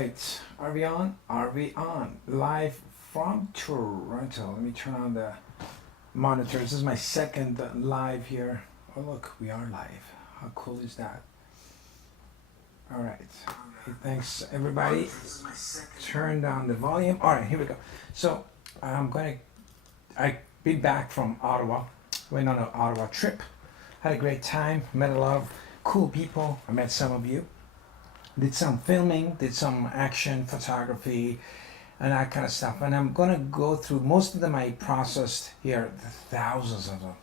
right, are we on? Are we on? Live from Toronto. Let me turn on the monitors. This is my second live here. Oh, look, we are live. How cool is that? All right. Hey, thanks, everybody. Turn down the volume. All right, here we go. So, I've been back from Ottawa. Went on an Ottawa trip. Had a great time. Met a lot of cool people. I met some of you. Did some filming, did some action photography, and that kind of stuff. And I'm gonna go through most of them. I processed here, thousands of them,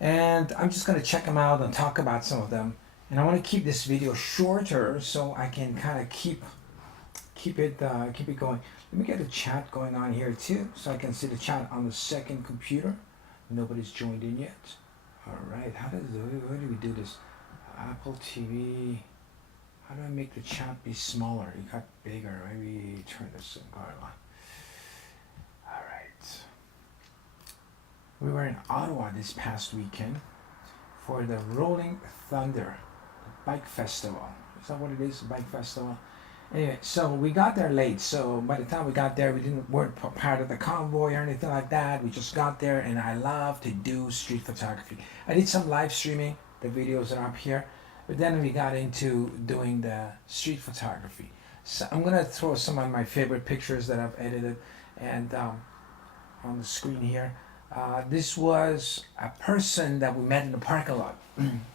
and I'm just gonna check them out and talk about some of them. And I want to keep this video shorter so I can kind of keep it going. Let me get a chat going on here too, so I can see the chat on the second computer. Nobody's joined in yet. All right, how do we do this? Apple TV. How do I make the chat be smaller? It got bigger. Maybe turn this on. All right. We were in Ottawa this past weekend for the Rolling Thunder Bike Festival. Is that what it is? Bike Festival. Anyway, so we got there late. So by the time we got there, weren't part of the convoy or anything like that. We just got there, and I love to do street photography. I did some live streaming. The videos are up here. But then we got into doing the street photography. So I'm gonna throw some of my favorite pictures that I've edited and on the screen here. This was a person that we met in the parking lot.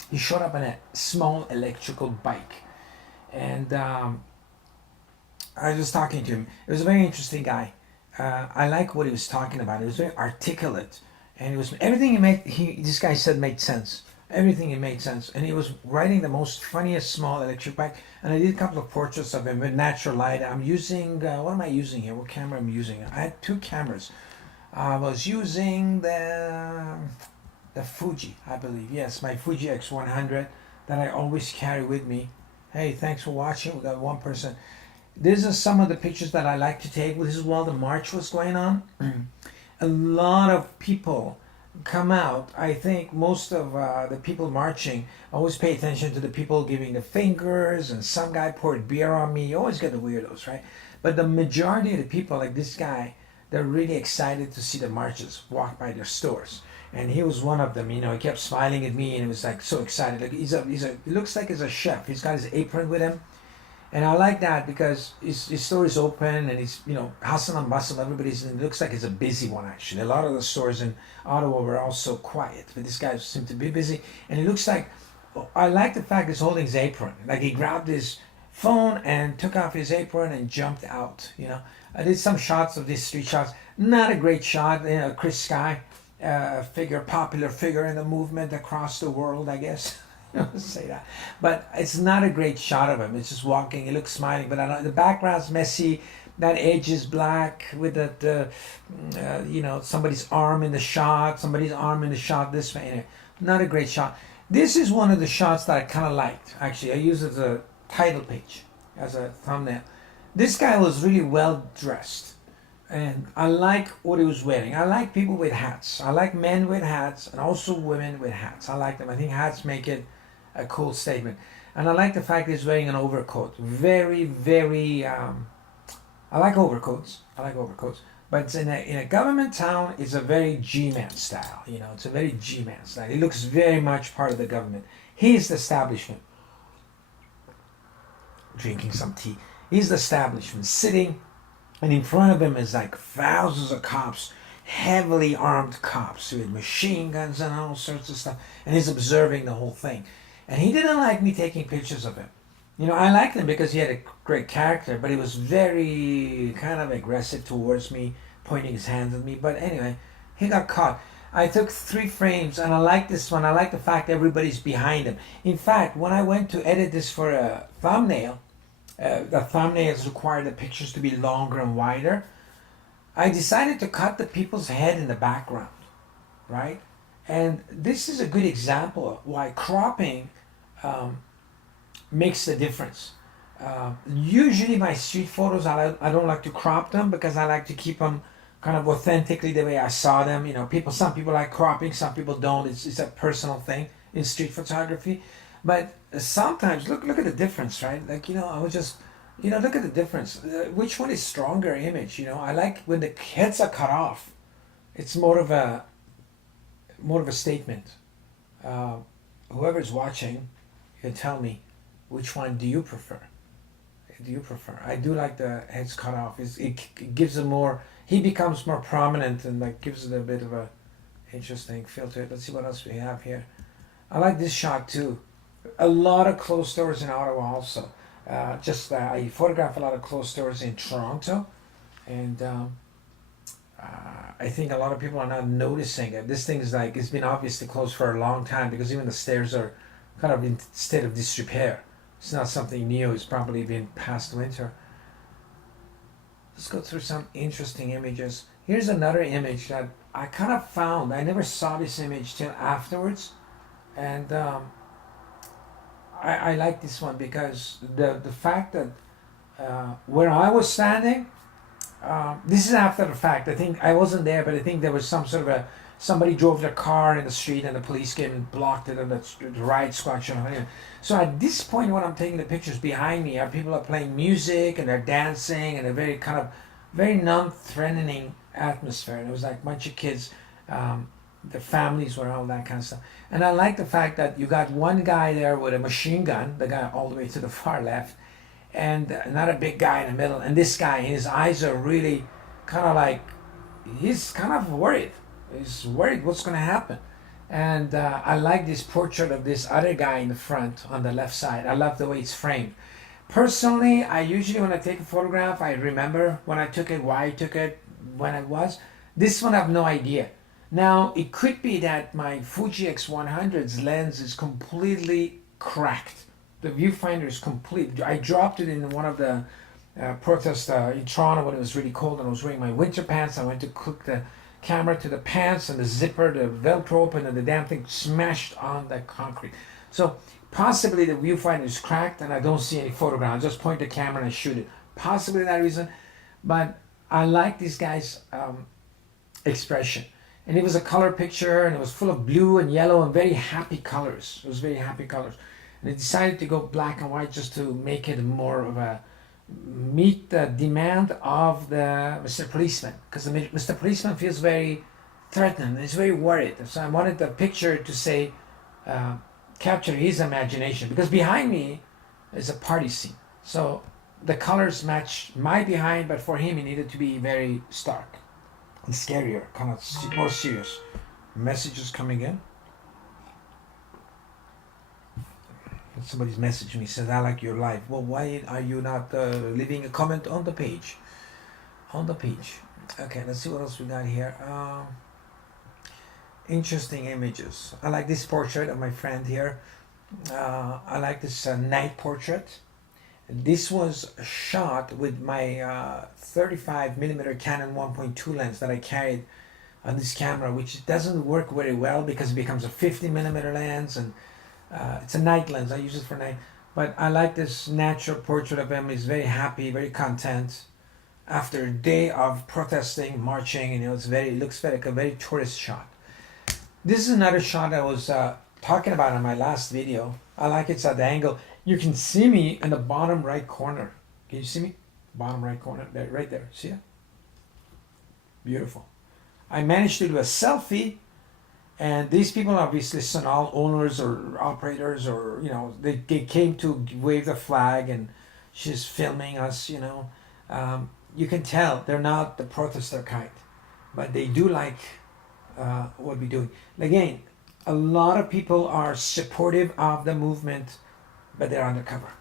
He showed up on a small electrical bike, and I was just talking to him. It was a very interesting guy. I like what he was talking about. It was very articulate, and it was everything this guy said made sense. Everything it made sense, and he was riding the most funniest small electric bike. And I did a couple of portraits of him with natural light. I'm using what am I using here? What camera am I using? I had two cameras. I was using the Fuji, I believe. Yes, my Fuji X100 that I always carry with me. Hey, thanks for watching. We got one person. These are some of the pictures that I like to take. This is while the march was going on. A lot of people come out. I think most of the people marching always pay attention to the people giving the fingers, and some guy poured beer on me. You always get the weirdos, right? But the majority of the people, like this guy, they're really excited to see the marchers walk by their stores. And he was one of them. You know, he kept smiling at me and he was like so excited. Like he looks like he's a chef. He's got his apron with him. And I like that because his store is open and he's, hustling and bustle. It looks like it's a busy one, actually. A lot of the stores in Ottawa were also quiet, but this guy seemed to be busy. And it looks like, I like the fact he's holding his apron. Like he grabbed his phone and took off his apron and jumped out, I did some shots of these street shots. Not a great shot. Chris Sky, popular figure in the movement across the world, I guess. Say that, but it's not a great shot of him. It's just walking. He looks smiling, but I don't, the background's messy. That edge is black with that, somebody's arm in the shot. Somebody's arm in the shot this way. Anyway, not a great shot. This is one of the shots that I kind of liked. Actually, I used it as a title page, as a thumbnail. This guy was really well dressed, and I like what he was wearing. I like people with hats. I like men with hats, and also women with hats. I like them. I think hats make it a cool statement. And I like the fact that he's wearing an overcoat. Very, very, I like overcoats. But it's in a government town, it's a very G-man style. It's a very G-man style. He looks very much part of the government. He's the establishment. Drinking some tea. He's the establishment, sitting, and in front of him is like thousands of cops, heavily armed cops with machine guns and all sorts of stuff. And he's observing the whole thing. And he didn't like me taking pictures of him. I liked him because he had a great character, but he was very kind of aggressive towards me, pointing his hands at me. But anyway, he got caught. I took 3 frames, and I like this one. I like the fact everybody's behind him. In fact, when I went to edit this for a thumbnail, the thumbnails require the pictures to be longer and wider. I decided to cut the people's head in the background, right? And this is a good example of why cropping makes the difference. Usually my street photos, I don't like to crop them because I like to keep them kind of authentically the way I saw them. Some people like cropping, some people don't. It's a personal thing in street photography. But sometimes, look at the difference, right? Like, I was just You know, look at the difference. Which one is stronger image? You know, I like when the heads are cut off. It's more of a statement. Uh, Whoever's watching, you can tell me which one do you prefer. Do you prefer? I do like the heads cut off. It gives a more. He becomes more prominent and like gives it a bit of a interesting feel to it. Let's see what else we have here. I like this shot too. A lot of closed stores in Ottawa also. I photograph a lot of closed stores in Toronto, and I think a lot of people are not noticing it. This thing is like it's been obviously closed for a long time because even the stairs are kind of in state of disrepair. It's not something new. It's probably been past winter. Let's go through some interesting images. Here's another image that I kind of found. I never saw this image till afterwards, and I like this one because the fact that where I was standing, this is after the fact. I think I wasn't there, but I think there was some sort of a somebody drove their car in the street and the police came and blocked it and the riot squad showed up. So at this point when I'm taking the pictures behind me, people are playing music and they're dancing and a very kind of very non-threatening atmosphere. And it was like a bunch of kids, their families were all that kind of stuff. And I like the fact that you got one guy there with a machine gun, the guy all the way to the far left, and another big guy in the middle. And this guy, his eyes are really kind of like, he's kind of worried. He's worried what's going to happen. And I like this portrait of this other guy in the front on the left side. I love the way it's framed. Personally, I usually, when I take a photograph, I remember when I took it, why I took it, when it was. This one I have no idea. Now, it could be that my Fuji X100's lens is completely cracked. The viewfinder is complete. I dropped it in one of the protests in Toronto when it was really cold and I was wearing my winter pants. I went to hook the camera to the pants and the zipper, the Velcro open, and the damn thing smashed on the concrete. So possibly the viewfinder is cracked and I don't see any photograph. I just point the camera and I shoot it. Possibly that reason. But I like this guy's expression. And it was a color picture and it was full of blue and yellow and very happy colors. It was very happy colors. And I decided to go black and white just to make it more of a meet the demand of the Mr. Policeman, because the Mr. Policeman feels very threatened. He's very worried. So I wanted the picture to say, capture his imagination, because behind me is a party scene. So the colors match my behind, but for him it needed to be very stark and scarier, kind of more serious. Messages coming in. Somebody's messaged me, says, I like your life. Well, why are you not leaving a comment on the page? On the page. Okay, let's see what else we got here. Interesting images. I like this portrait of my friend here. I like this night portrait. This was shot with my 35 millimeter Canon 1.2 lens that I carried on this camera, which doesn't work very well because it becomes a 50 millimeter lens, and it's a night lens. I use it for night. But I like this natural portrait of him. He's very happy, very content. After a day of protesting, marching, and it looks like a very tourist shot. This is another shot I was talking about in my last video. I like it's at the angle. You can see me in the bottom right corner. Can you see me? Bottom right corner, there, right there. See it? Beautiful. I managed to do a selfie. And these people are obviously salon owners or operators, or they came to wave the flag, and she's filming us. You can tell they're not the protester kind, but they do like what we're doing. Again, a lot of people are supportive of the movement, but they're undercover.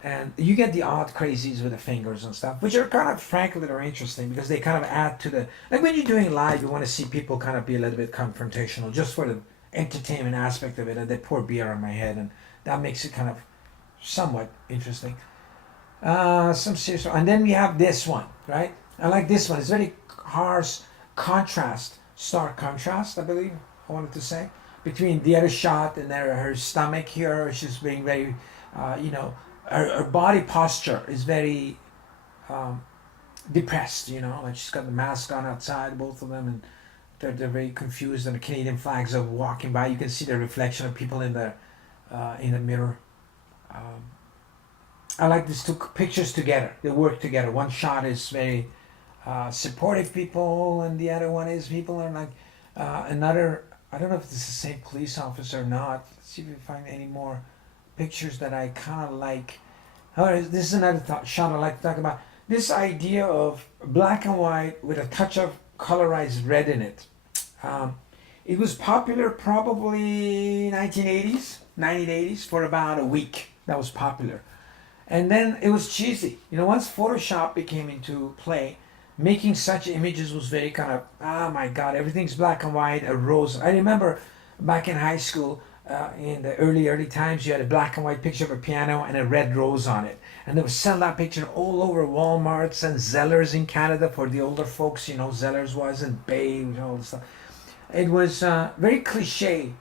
And you get the odd crazies with the fingers and stuff, which are kind of, frankly, they're interesting because they kind of add to the, like when you're doing live, you want to see people kind of be a little bit confrontational just for the entertainment aspect of it. And they pour beer on my head, and that makes it kind of somewhat interesting. Some serious, and then we have this one, right? I like this one. It's very harsh contrast, stark contrast, I believe I wanted to say, between the other shot and her stomach here. She's being very, her body posture is very depressed, like she's got the mask on outside, both of them, and they're very confused, and the Canadian flags are walking by. You can see the reflection of people in the mirror. I like these two pictures together. They work together. One shot is very supportive people, and the other one is people are like another. I don't know if this is the same police officer or not. Let's see if we find any more pictures that I kind of like. Alright, this is another shot I like to talk about. This idea of black and white with a touch of colorized red in it. It was popular probably 1980s for about a week. That was popular. And then it was cheesy. Once Photoshop became into play, making such images was very kind of, oh my God, everything's black and white, a rose. I remember back in high school, in the early times, you had a black and white picture of a piano and a red rose on it. And they would sell that picture all over Walmarts and Zellers in Canada for the older folks. Zellers was and Babe, all this stuff. It was very cliche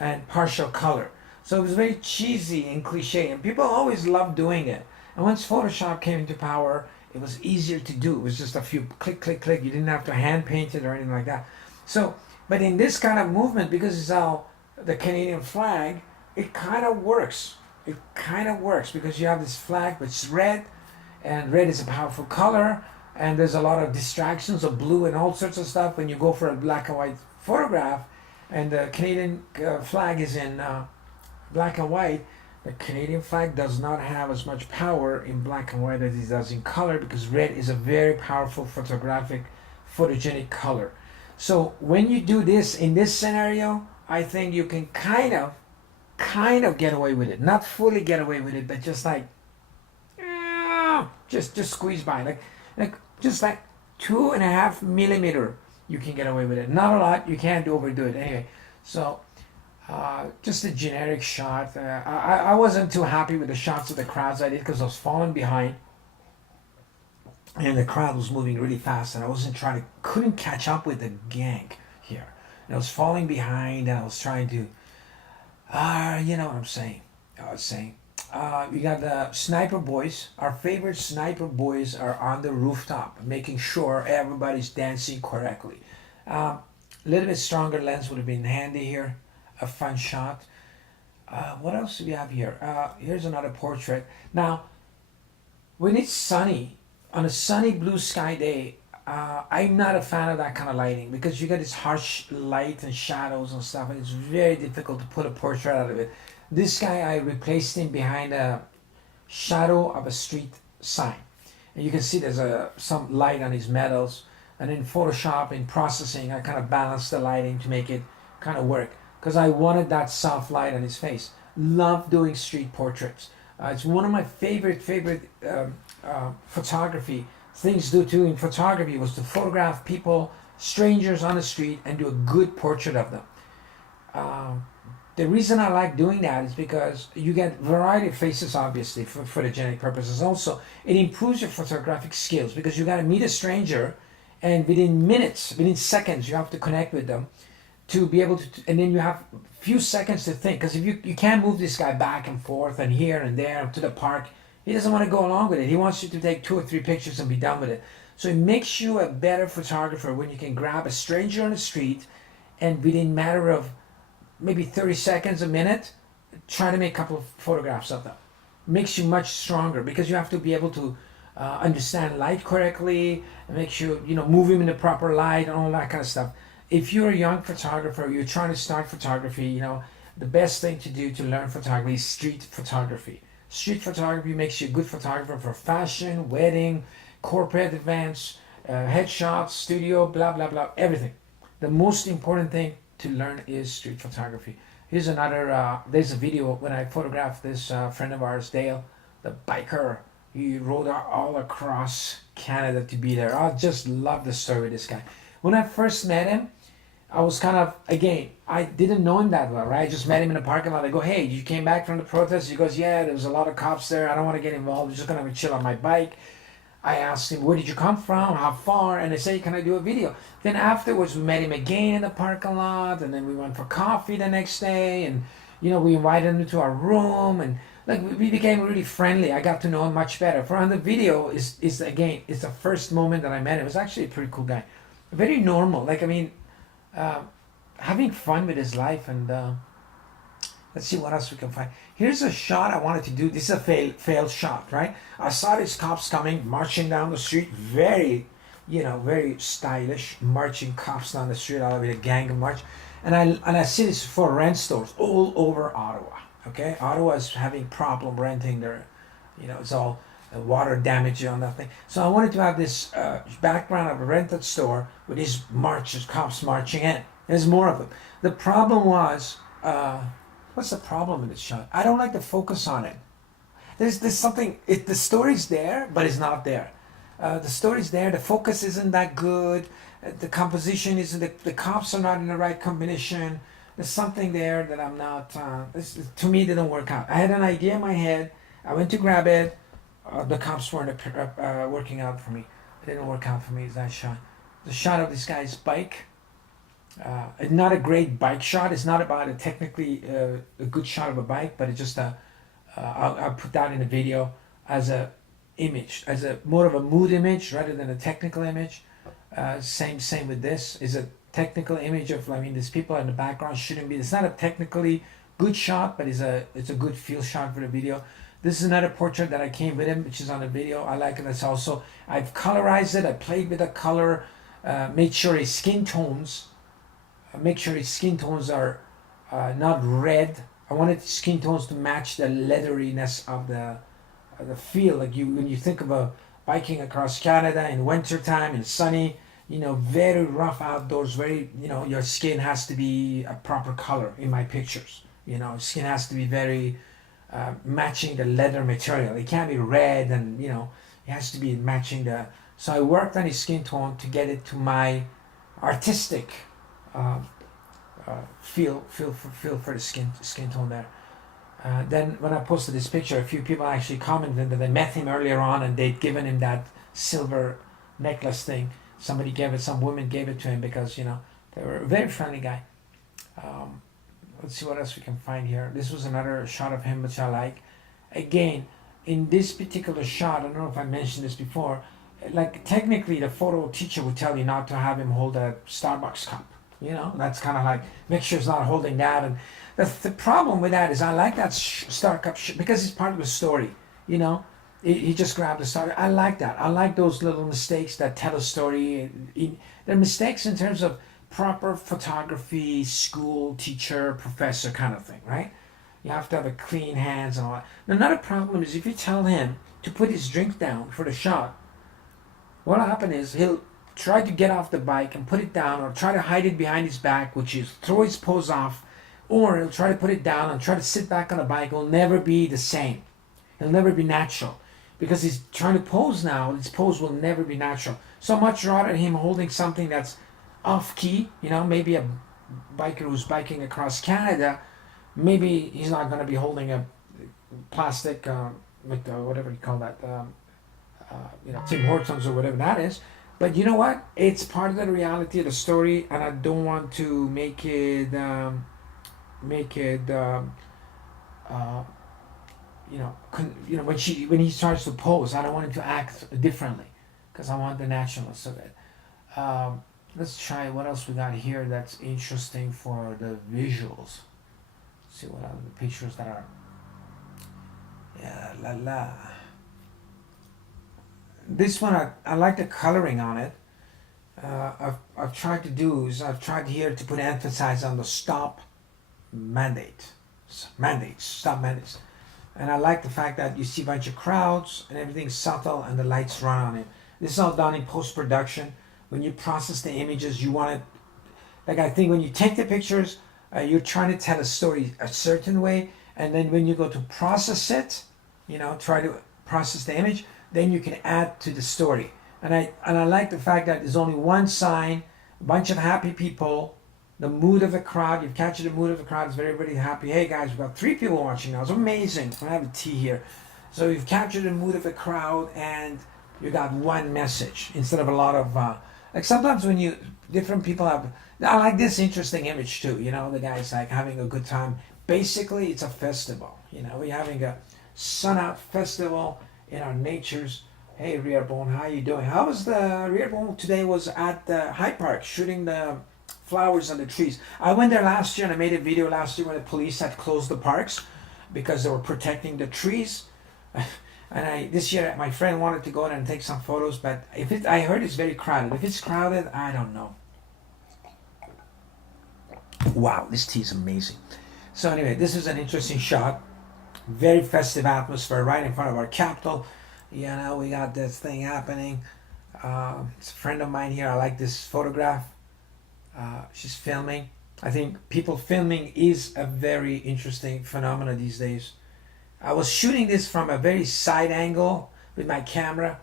and partial color. So it was very cheesy and cliche, and people always loved doing it. And once Photoshop came into power, it was easier to do. It was just a few click, click, click. You didn't have to hand paint it or anything like that. So, but in this kind of movement, because it's all the Canadian flag, it kind of works. It kind of works because you have this flag which is red, and red is a powerful color, and there's a lot of distractions of blue and all sorts of stuff when you go for a black and white photograph, and the Canadian flag is in black and white. The Canadian flag does not have as much power in black and white as it does in color, because red is a very powerful photogenic color. So when you do this in this scenario, I think you can kind of get away with it. Not fully get away with it, but just like just squeeze by, like just like 2.5 millimeter, you can get away with it. Not a lot. You can't overdo it anyway. So just a generic shot. I wasn't too happy with the shots of the crowds I did because I was falling behind, and the crowd was moving really fast, and I couldn't catch up with the gang here. And I was falling behind, and I was trying to, you know what I'm saying. I was saying, we got the sniper boys. Our favorite sniper boys are on the rooftop, making sure everybody's dancing correctly. A little bit stronger lens would have been handy here. A fun shot. What else do we have here? Here's another portrait. Now, when it's sunny, on a sunny blue sky day, I'm not a fan of that kind of lighting, because you get this harsh light and shadows and stuff, and it's very difficult to put a portrait out of it. This guy, I replaced him behind a shadow of a street sign. And you can see there's some light on his medals. And in Photoshop, in processing, I kind of balanced the lighting to make it kind of work, because I wanted that soft light on his face. Love doing street portraits. It's one of my favorite photography things to do in photography was to photograph people, strangers on the street, and do a good portrait of them. The reason I like doing that is because you get variety of faces, obviously, for photogenic purposes. Also, it improves your photographic skills, because you got to meet a stranger, and within minutes, within seconds, you have to connect with them to be able to, and then you have a few seconds to think, because if you can't move this guy back and forth and here and there to the park, he doesn't want to go along with it. He wants you to take 2 or 3 pictures and be done with it. So it makes you a better photographer when you can grab a stranger on the street, and within a matter of maybe 30 seconds, a minute, try to make a couple of photographs of them. Makes you much stronger, because you have to be able to understand light correctly, and make sure, move him in the proper light and all that kind of stuff. If you're a young photographer, you're trying to start photography, the best thing to do to learn photography is street photography. Street photography makes you a good photographer for fashion, wedding, corporate events, headshots, studio, blah, blah, blah, everything. The most important thing to learn is street photography. Here's another, there's a video when I photographed this friend of ours, Dale, the biker. He rode all across Canada to be there. I just love the story of this guy. When I first met him, I was kind of, again, I didn't know him that well, right? I just met him in a parking lot. I go, hey, you came back from the protest? He goes, yeah, there was a lot of cops there. I don't want to get involved. I'm just going to chill on my bike. I asked him, where did you come from? How far? And I said, can I do a video? Then afterwards, we met him again in the parking lot. And then we went for coffee the next day. And, we invited him to our room. And we became really friendly. I got to know him much better. For on the video, is again, it's the first moment that I met him. It was actually a pretty cool guy. Very normal. Having fun with his life, and Let's see what else we can find. Here's a shot I wanted to do. This is a failed shot, right? I saw these cops coming, marching down the street, very, very stylish, marching cops down the street, all the way to gang march. And I see this for rent stores all over Ottawa. Okay, Ottawa is having problem renting their, it's all water damage on that thing. So I wanted to have this background of a rented store with these marches, cops marching in. There's more of them. The problem was. What's the problem in this shot? I don't like to focus on it. There's something. The story's there, but it's not there. The story's there. The focus isn't that good. The composition isn't. The cops are not in the right combination. There's something there that I'm not. To me, didn't work out. I had an idea in my head. I went to grab it. The cops weren't working out for me. It didn't work out for me. That shot. The shot of this guy's bike. Not a great bike shot. It's not about a technically a good shot of a bike, but it's just I'll put that in a video as a image, as a more of a mood image rather than a technical image. Same with this. Is a technical image of, there's people in the background shouldn't be. It's not a technically good shot, but it's a good feel shot for the video. This is another portrait that I came with him, which is on the video. I like it. It's also, I've colorized it. I played with the color, made sure his skin tones. Make sure his skin tones are not red. I wanted the skin tones to match the leatheriness of the feel. Like when you think of biking across Canada in winter time and sunny, very rough outdoors. Very, your skin has to be a proper color in my pictures. Skin has to be very matching the leather material. It can't be red, and it has to be matching the. So I worked on his skin tone to get it to my artistic. Feel for the skin tone there. Then when I posted this picture, a few people actually commented that they met him earlier on and they'd given him that silver necklace thing. Some woman gave it to him because they were a very friendly guy. Let's see what else we can find here. This was another shot of him which I like. Again, in this particular shot, I don't know if I mentioned this before. Like technically, the photo teacher would tell you not to have him hold a Starbucks cup. That's kind of like, make sure he's not holding that. And the problem with that is I like that Star Cup because it's part of the story. He just grabbed the Star. I like that. I like those little mistakes that tell a story. They're mistakes in terms of proper photography, school, teacher, professor kind of thing, right? You have to have a clean hands and all that. Another problem is if you tell him to put his drink down for the shot, what'll happen is he'll try to get off the bike and put it down, or try to hide it behind his back, which is throw his pose off, or he'll try to put it down and try to sit back on the bike. It'll never be the same. It'll never be natural because he's trying to pose now. His pose will never be natural. So much rather him holding something that's off key, maybe a biker who's biking across Canada, maybe he's not going to be holding a plastic, with whatever you call that, Tim Hortons or whatever that is. But you know what? It's part of the reality of the story, and I don't want to make it when he starts to pose, I don't want him to act differently, because I want the naturalness of it. Let's try what else we got here that's interesting for the visuals. Let's see what other pictures that are. Yeah, la la. This one, I like the coloring on it. I've tried to do is I've tried here to put emphasis on the stop mandates, and I like the fact that you see a bunch of crowds and everything's subtle and the lights run on it. This is all done in post-production. When you process the images, you want it, like I think when you take the pictures, you're trying to tell a story a certain way, and then when you go to process it, try to process the image, then you can add to the story. And I like the fact that there's only one sign, a bunch of happy people, the mood of the crowd. You've captured the mood of the crowd. It's everybody happy. Hey guys, we've got 3 people watching now. It's amazing. I have a tea here. So you've captured the mood of the crowd, and you got one message instead of a lot of like sometimes when different people have. I like this interesting image too. The guy's like having a good time. Basically, it's a festival. We're having a sun out festival in our natures. Hey Rearbone, how you doing? How was the Rearbone today? Was at the High Park shooting the flowers on the trees. I went there last year and I made a video last year when the police had closed the parks because they were protecting the trees. And this year my friend wanted to go in and take some photos, but I heard it's very crowded. If it's crowded, I don't know. Wow, this tea is amazing. So anyway, this is an interesting shot. Very festive atmosphere right in front of our Capitol. You know, we got this thing happening. It's a friend of mine here. I like this photograph. She's filming. I think people filming is a very interesting phenomenon these days. I was shooting this from a very side angle with my camera.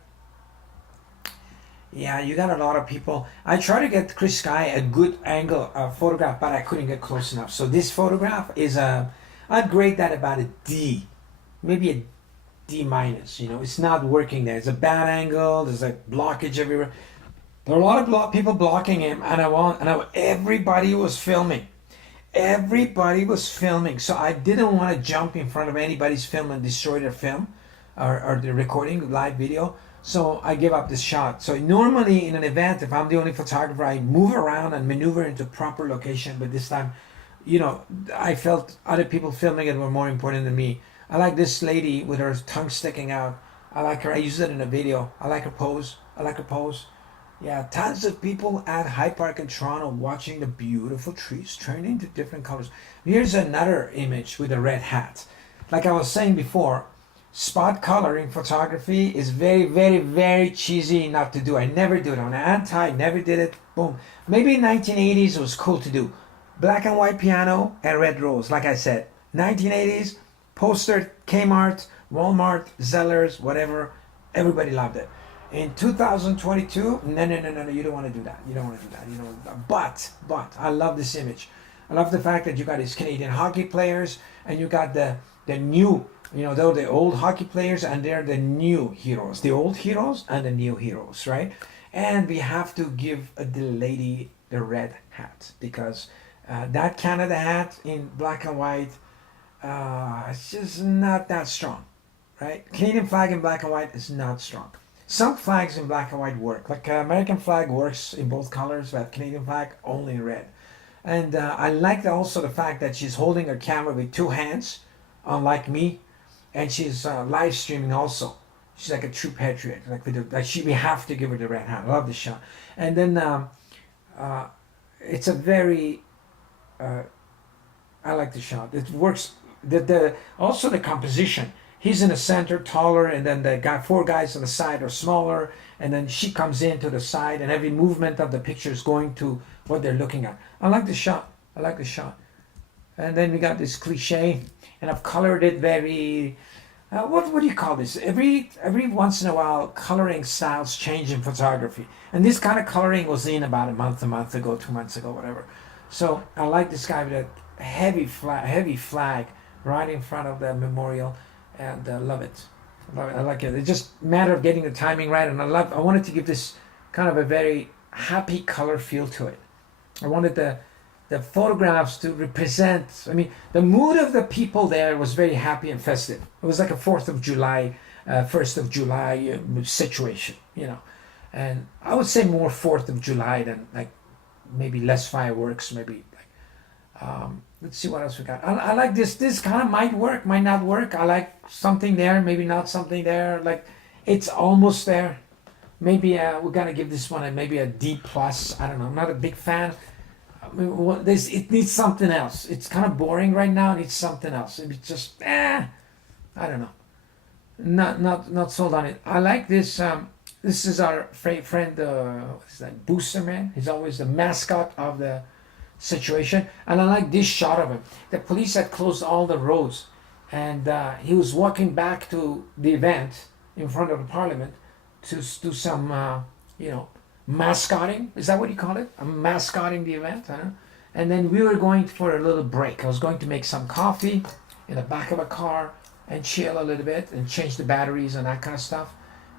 Yeah, you got a lot of people. I tried to get Chris Sky a good angle photograph, but I couldn't get close enough. So this photograph is I'd grade that about a D, maybe a D minus. You know, it's not working there. It's a bad angle. There's like blockage everywhere. There are a lot of people blocking him, and everybody was filming. Everybody was filming, so I didn't want to jump in front of anybody's film and destroy their film or the recording, live video. So I give up this shot. So normally in an event, if I'm the only photographer, I move around and maneuver into proper location. But this time, you know, I felt other people filming it were more important than me. I like this lady with her tongue sticking out. I like her. I used it in a video. I like her pose. Yeah, tons of people at Hyde Park in Toronto watching the beautiful trees turn into different colors. Here's another image with a red hat. Like I was saying before, spot coloring photography is very, very, very cheesy not to do. I never do it. I'm anti, never did it. Boom. Maybe in 1980s it was cool to do. Black and white piano and red rose, like I said. 1980s, poster, Kmart, Walmart, Zellers, whatever. Everybody loved it. In 2022, no, you don't want to do that. You don't want to do that. But I love this image. I love the fact that you got these Canadian hockey players and you got the new, you know, they're the old hockey players and they're the new heroes. The old heroes and the new heroes, right? And we have to give the lady the red hat because that Canada hat in black and white, it's just not that strong, right? Canadian flag in black and white is not strong. Some flags in black and white work. Like American flag works in both colors, but Canadian flag only in red. And I like also the fact that she's holding her camera with two hands, unlike me, and she's live streaming also. She's like a true patriot. We have to give her the red hat. I love the shot. And then it's a very, I like the shot. It works. Also the composition. He's in the center, taller, and then the four guys on the side are smaller, and then she comes in to the side, and every movement of the picture is going to what they're looking at. I like the shot. And then we got this cliche, and I've colored it very, what do you call this? Every once in a while, coloring styles change in photography. And this kind of coloring was in about a month ago, 2 months ago, whatever. So I like this guy with a heavy flag right in front of the memorial. And love it. I like it. It's just a matter of getting the timing right. And I wanted to give this kind of a very happy color feel to it. I wanted the photographs to represent, the mood of the people there was very happy and festive. It was like a 4th of July, 1st of July situation, you know. And I would say more 4th of July than like maybe less fireworks, maybe like, let's see what else we got. I like this. This kind of might work, might not work. I like something there, maybe not something there. Like it's almost there. Maybe we're gonna give this one maybe a D plus. I don't know. I'm not a big fan. It needs something else. It's kind of boring right now. It needs something else. It's just I don't know. Not sold on it. I like this. This is our friend. What is that? Booster Man. He's always the mascot of the situation, and I like this shot of him. The police had closed all the roads, and he was walking back to the event in front of the parliament to do some, mascotting. Is that what you call it? I'm mascotting the event, huh? And then we were going for a little break. I was going to make some coffee in the back of a car and chill a little bit and change the batteries and that kind of stuff.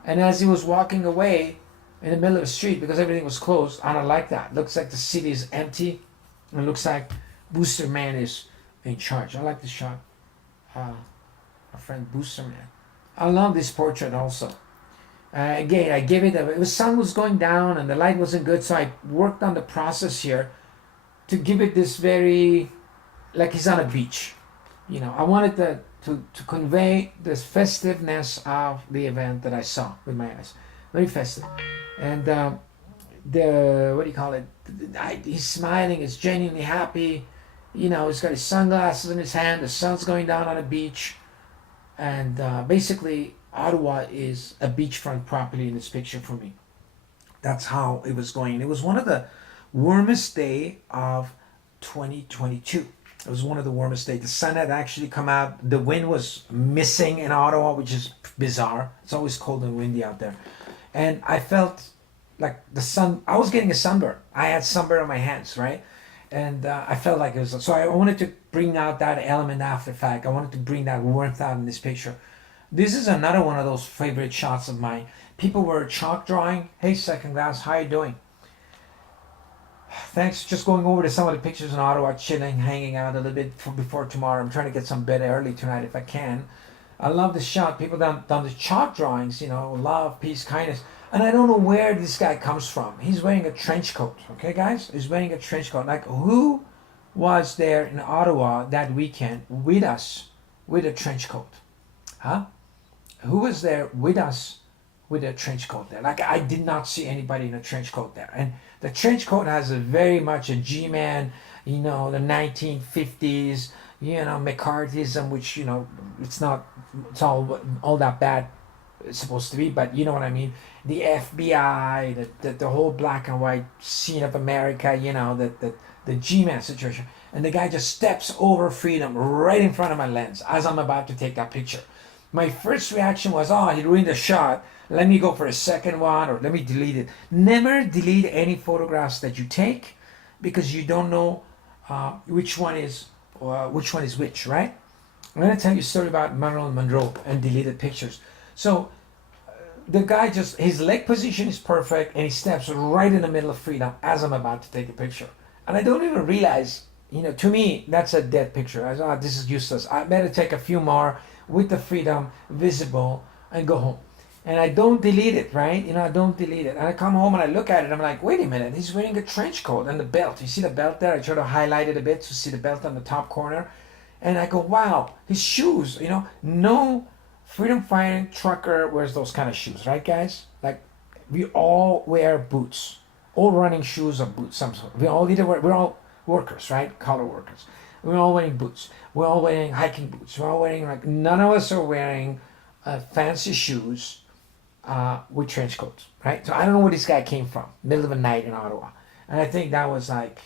And as he was walking away in the middle of the street, because everything was closed, I don't like that. Looks like the city is empty. It looks like Booster Man is in charge. I like this shot. Our friend Booster Man. I love this portrait also. Again, I gave it, the sun was going down and the light wasn't good, so I worked on the process here to give it this very, like he's on a beach. You know, I wanted to convey this festiveness of the event that I saw with my eyes. Very festive. And the, what do you call it? He's smiling, he's genuinely happy. You know, he's got his sunglasses in his hand, the sun's going down on a beach. And basically, Ottawa is a beachfront property in this picture for me. That's how it was going. It was one of the warmest day of 2022. It was one of the warmest days. The sun had actually come out. The wind was missing in Ottawa, which is bizarre. It's always cold and windy out there. And I felt like the sun, I was getting a sunburn. I had sunburn on my hands, right? And I felt like it was, so I wanted to bring out that element after the fact. I wanted to bring that warmth out in this picture. This is another one of those favorite shots of mine. People were chalk drawing. Hey, Second Glass, how you doing? Thanks. Just going over to some of the pictures in Ottawa, chilling, hanging out a little bit before tomorrow. I'm trying to get some bed early tonight if I can. I love the shot. People done the chalk drawings, you know, love, peace, kindness. And I don't know where this guy comes from. He's wearing a trench coat. Okay, guys? He's wearing a trench coat. Like, who was there in Ottawa that weekend with us with a trench coat? Huh? Who was there with us with a trench coat there? Like, I did not see anybody in a trench coat there. And the trench coat has a very much a G-man, you know, the 1950s, you know, McCarthyism, which, you know, it's all that bad it's supposed to be, but you know what I mean. The FBI, the whole black and white scene of America, you know, the G-man situation. And the guy just steps over freedom right in front of my lens as I'm about to take that picture. My first reaction was, oh, he ruined the shot. Let me go for a second one, or let me delete it. Never delete any photographs that you take, because you don't know which one is which, right? I'm going to tell you a story about Marilyn Monroe and deleted pictures. So the guy just, his leg position is perfect, and he steps right in the middle of freedom as I'm about to take a picture. And I don't even realize, you know, to me, that's a dead picture. I thought, oh, this is useless. I better take a few more with the freedom visible and go home. And I don't delete it, right? You know, I don't delete it. And I come home and I look at it. I'm like, wait a minute. He's wearing a trench coat and the belt. You see the belt there? I try to highlight it a bit to see the belt on the top corner. And I go, wow, his shoes, you know, no freedom fighting trucker wears those kind of shoes, right, guys? Like, we all wear boots. All running shoes or boots, some sort. We all either wear, we're all workers, right? Color workers. We're all wearing boots. We're all wearing hiking boots. We're all wearing, like, none of us are wearing fancy shoes with trench coats, right? So I don't know where this guy came from, middle of the night in Ottawa. And I think that was like,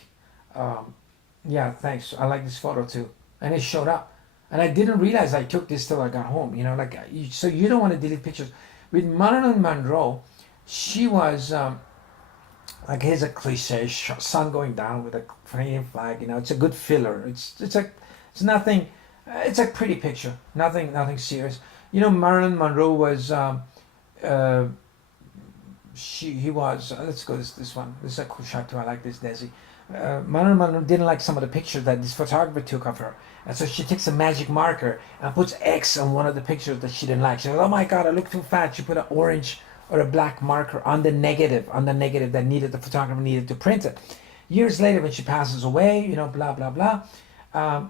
yeah, thanks. I like this photo too. And it showed up. And I didn't realize I took this till I got home, you know, like, so you don't want to delete pictures. With Marilyn Monroe, she was, like, here's a cliche, sun going down with a Canadian flag, you know, it's a good filler. It's nothing, it's a pretty picture, nothing serious. You know, Marilyn Monroe was, he was, let's go this one. This is a cool shot too, I like this, Desi. Marilyn Monroe didn't like some of the pictures that this photographer took of her. And so she takes a magic marker and puts X on one of the pictures that she didn't like. She goes, oh my God, I look too fat. She put an orange or a black marker on the negative that the photographer needed to print it. Years later, when she passes away, you know, blah, blah, blah.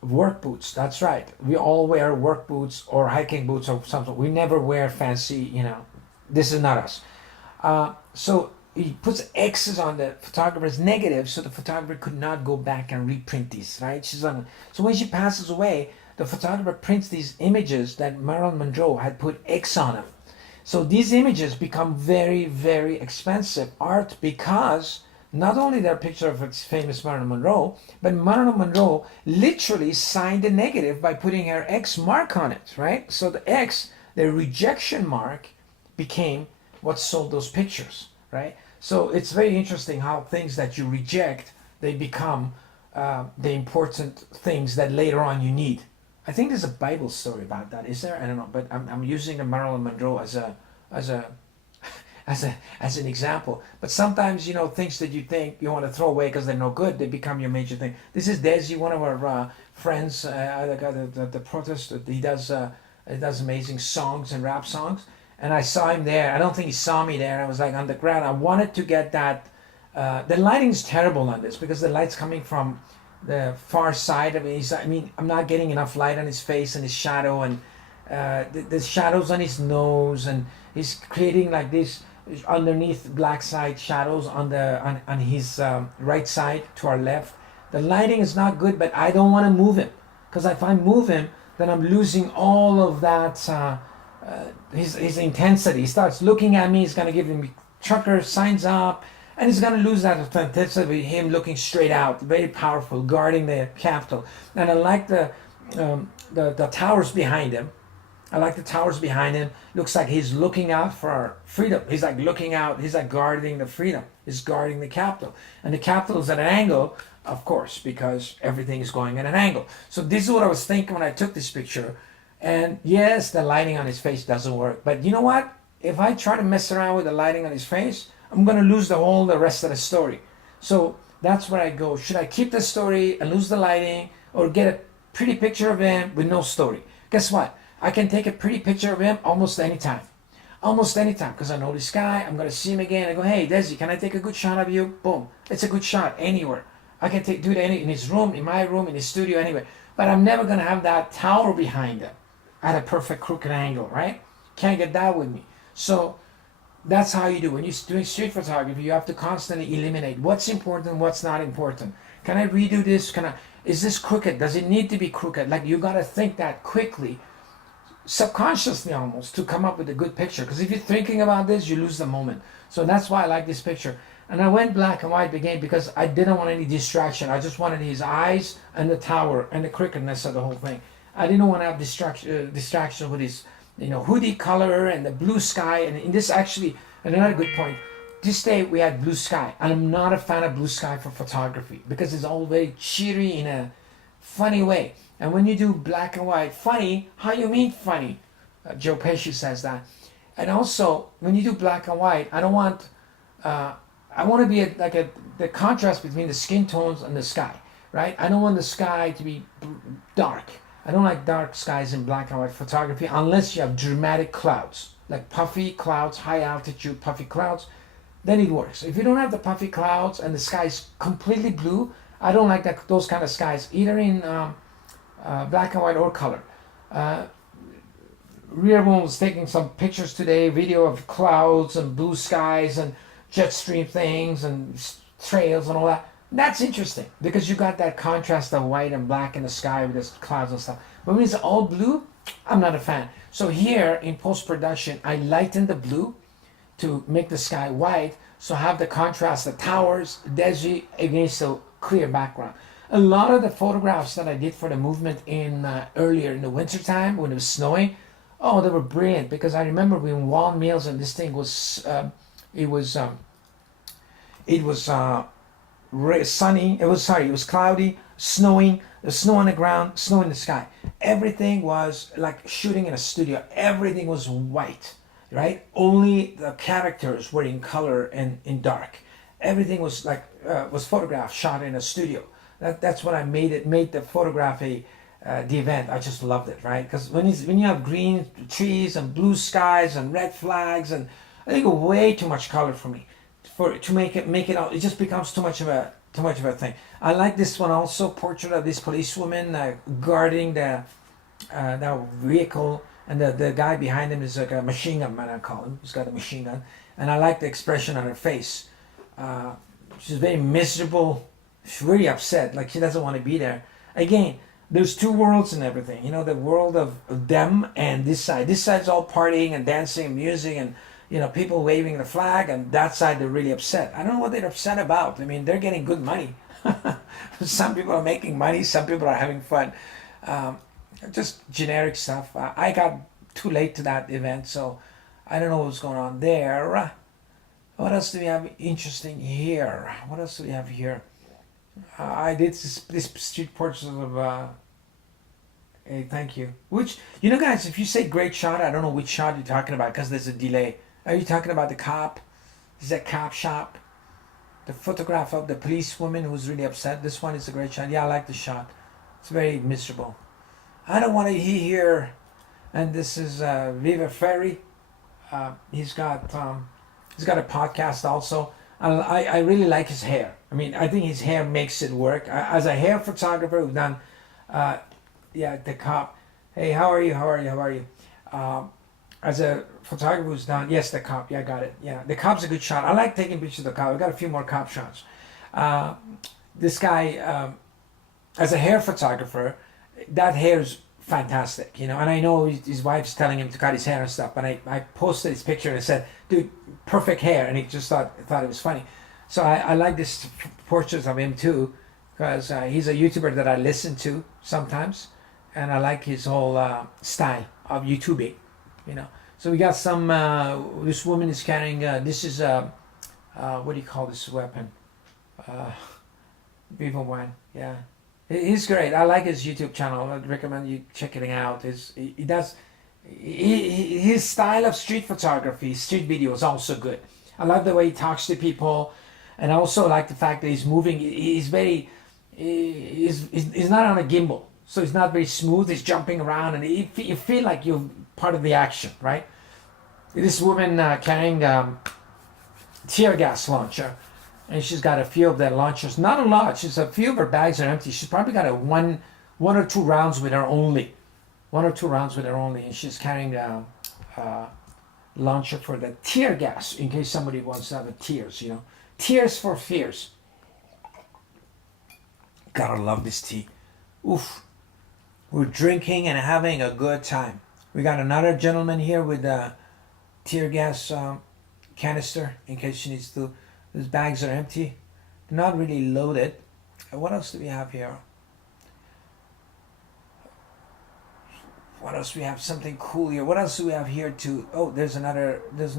Work boots, that's right. We all wear work boots or hiking boots or something. We never wear fancy, you know, this is not us. So he puts X's on the photographer's negative so the photographer could not go back and reprint these, right? So when she passes away, the photographer prints these images that Marilyn Monroe had put X on them. So these images become very, very expensive art because not only they're a picture of its famous Marilyn Monroe, but Marilyn Monroe literally signed the negative by putting her X mark on it, right? So the X, the rejection mark, became what sold those pictures, right? So it's very interesting how things that you reject, they become the important things that later on you need. I think there's a Bible story about that. Is there? I don't know, but I'm using the Marilyn Monroe as an example. But sometimes, you know, things that you think you want to throw away because they're no good, they become your major thing. This is Desi, one of our friends, the protest. He does amazing songs and rap songs. And I saw him there. I don't think he saw me there. I was like on the ground. I wanted to get that The lighting's terrible on this because the light's coming from the far side of it. I'm not getting enough light on his face and his shadow, and the shadows on his nose, and he's creating like this underneath black side shadows on his right side to our left. The lighting is not good, but I don't want to move him because if I move him, then I'm losing all of that his intensity. He starts looking at me. He's gonna give me trucker signs up, and he's gonna lose that intensity. Him looking straight out, very powerful, guarding the Capitol. And I like the towers behind him. I like the towers behind him. Looks like he's looking out for our freedom. He's like looking out. He's like guarding the freedom. He's guarding the Capitol. And the Capitol is at an angle, of course, because everything is going at an angle. So this is what I was thinking when I took this picture. And yes, the lighting on his face doesn't work. But you know what? If I try to mess around with the lighting on his face, I'm going to lose the rest of the story. So that's where I go. Should I keep the story and lose the lighting, or get a pretty picture of him with no story? Guess what? I can take a pretty picture of him almost anytime. Almost anytime, because I know this guy. I'm going to see him again. I go, hey, Desi, can I take a good shot of you? Boom. It's a good shot anywhere. I can do it in his room, in my room, in his studio, anywhere. But I'm never going to have that tower behind him at a perfect crooked angle, right? Can't get that with me. So that's how you do. When you're doing street photography, you have to constantly eliminate what's important, what's not important. Can I redo this? Is this crooked? Does it need to be crooked? Like, you got to think that quickly, subconsciously almost, to come up with a good picture. Because if you're thinking about this, you lose the moment. So that's why I like this picture. And I went black and white again because I didn't want any distraction. I just wanted his eyes and the tower and the crookedness of the whole thing. I didn't want to have distraction with his hoodie color and the blue sky. And in this, actually, another good point, this day we had blue sky. And I'm not a fan of blue sky for photography because it's all very cheery in a funny way. And when you do black and white, funny, how you mean funny? Joe Pesci says that. And also, when you do black and white, I don't want, I want to be the contrast between the skin tones and the sky, right? I don't want the sky to be dark. I don't like dark skies in black and white photography unless you have dramatic clouds, like puffy clouds, high altitude puffy clouds, then it works. If you don't have the puffy clouds and the sky is completely blue, I don't like those kind of skies, either in black and white or color. Rearview was taking some pictures today, video of clouds and blue skies and jet stream things and trails and all that. That's interesting because you got that contrast of white and black in the sky with the clouds and stuff. But when it's all blue, I'm not a fan. So here in post-production, I lighten the blue to make the sky white, so have the contrast, the towers, Desi against the clear background. A lot of the photographs that I did for the movement in earlier in the wintertime when it was snowing, oh, they were brilliant because I remember when Juan Mills and this thing was, it was sunny. It was cloudy, snowing. There's snow on the ground, snow in the sky. Everything was like shooting in a studio. Everything was white, right? Only the characters were in color and in dark. Everything was was photographed, shot in a studio. That's what I made the photography, the event. I just loved it, right? Because when you have green trees and blue skies and red flags, and I think way too much color for me. To make it out, it just becomes too much of a thing. I like this one also, portrait of this policewoman guarding the vehicle, and the guy behind him is like a machine gun man, I call him. He's got a machine gun, and I like the expression on her face. She's very miserable. She's really upset, like she doesn't want to be there. Again, there's two worlds and everything. The world of them and this side. This side's all partying and dancing and music and people waving the flag, and that side they're really upset. I don't know what they're upset about. I mean, they're getting good money. Some people are making money, some people are having fun. Just generic stuff. I got too late to that event, so I don't know what's going on there. What else do we have interesting here? What else do we have here? I did this street portrait of... hey, thank you. Which, guys, if you say great shot, I don't know which shot you're talking about because there's a delay. Are you talking about the cop? Is that cop shot? The photograph of the policewoman who's really upset. This one is a great shot. Yeah, I like the shot. It's very miserable. I don't want to hear. And this is Viva Ferry. He's got a podcast also. I really like his hair. I mean, I think his hair makes it work. As a hair photographer who's done, yeah, the cop. Hey, how are you? How are you? How are you? As a photographer who's done, yes, the cop. Yeah, I got it. Yeah, the cop's a good shot. I like taking pictures of the cop. I got a few more cop shots. This guy, as a hair photographer, that hair's fantastic, you know. And I know his wife's telling him to cut his hair and stuff. But I posted his picture and I said, "Dude, perfect hair," and he just thought it was funny. So I like this portraits of him too, because he's a YouTuber that I listen to sometimes, and I like his whole style of YouTubing, you know. So we got some. This woman is carrying. This is what do you call this weapon? Vivo One. Yeah, he's great. I like his YouTube channel. I'd recommend you checking it out. He does. His style of street photography, street video is also good. I love the way he talks to people, and I also like the fact that he's moving. He's very. He's not on a gimbal, so he's not very smooth. He's jumping around, and you feel like you're part of the action, right? This woman carrying tear gas launcher, and she's got a few of the launchers. Not a lot. She's a few of her bags are empty. She's probably got one or two rounds with her only. 1 or 2 rounds with her only, and she's carrying a launcher for the tear gas in case somebody wants to have a tears. You know, tears for fears. Gotta love this tea. Oof. We're drinking and having a good time. We got another gentleman here with a tear gas canister in case she needs to. Those bags are empty. They're not really loaded. What else do we have here? What else do we have? Something cool here. What else do we have here too? Oh, there's another. Let's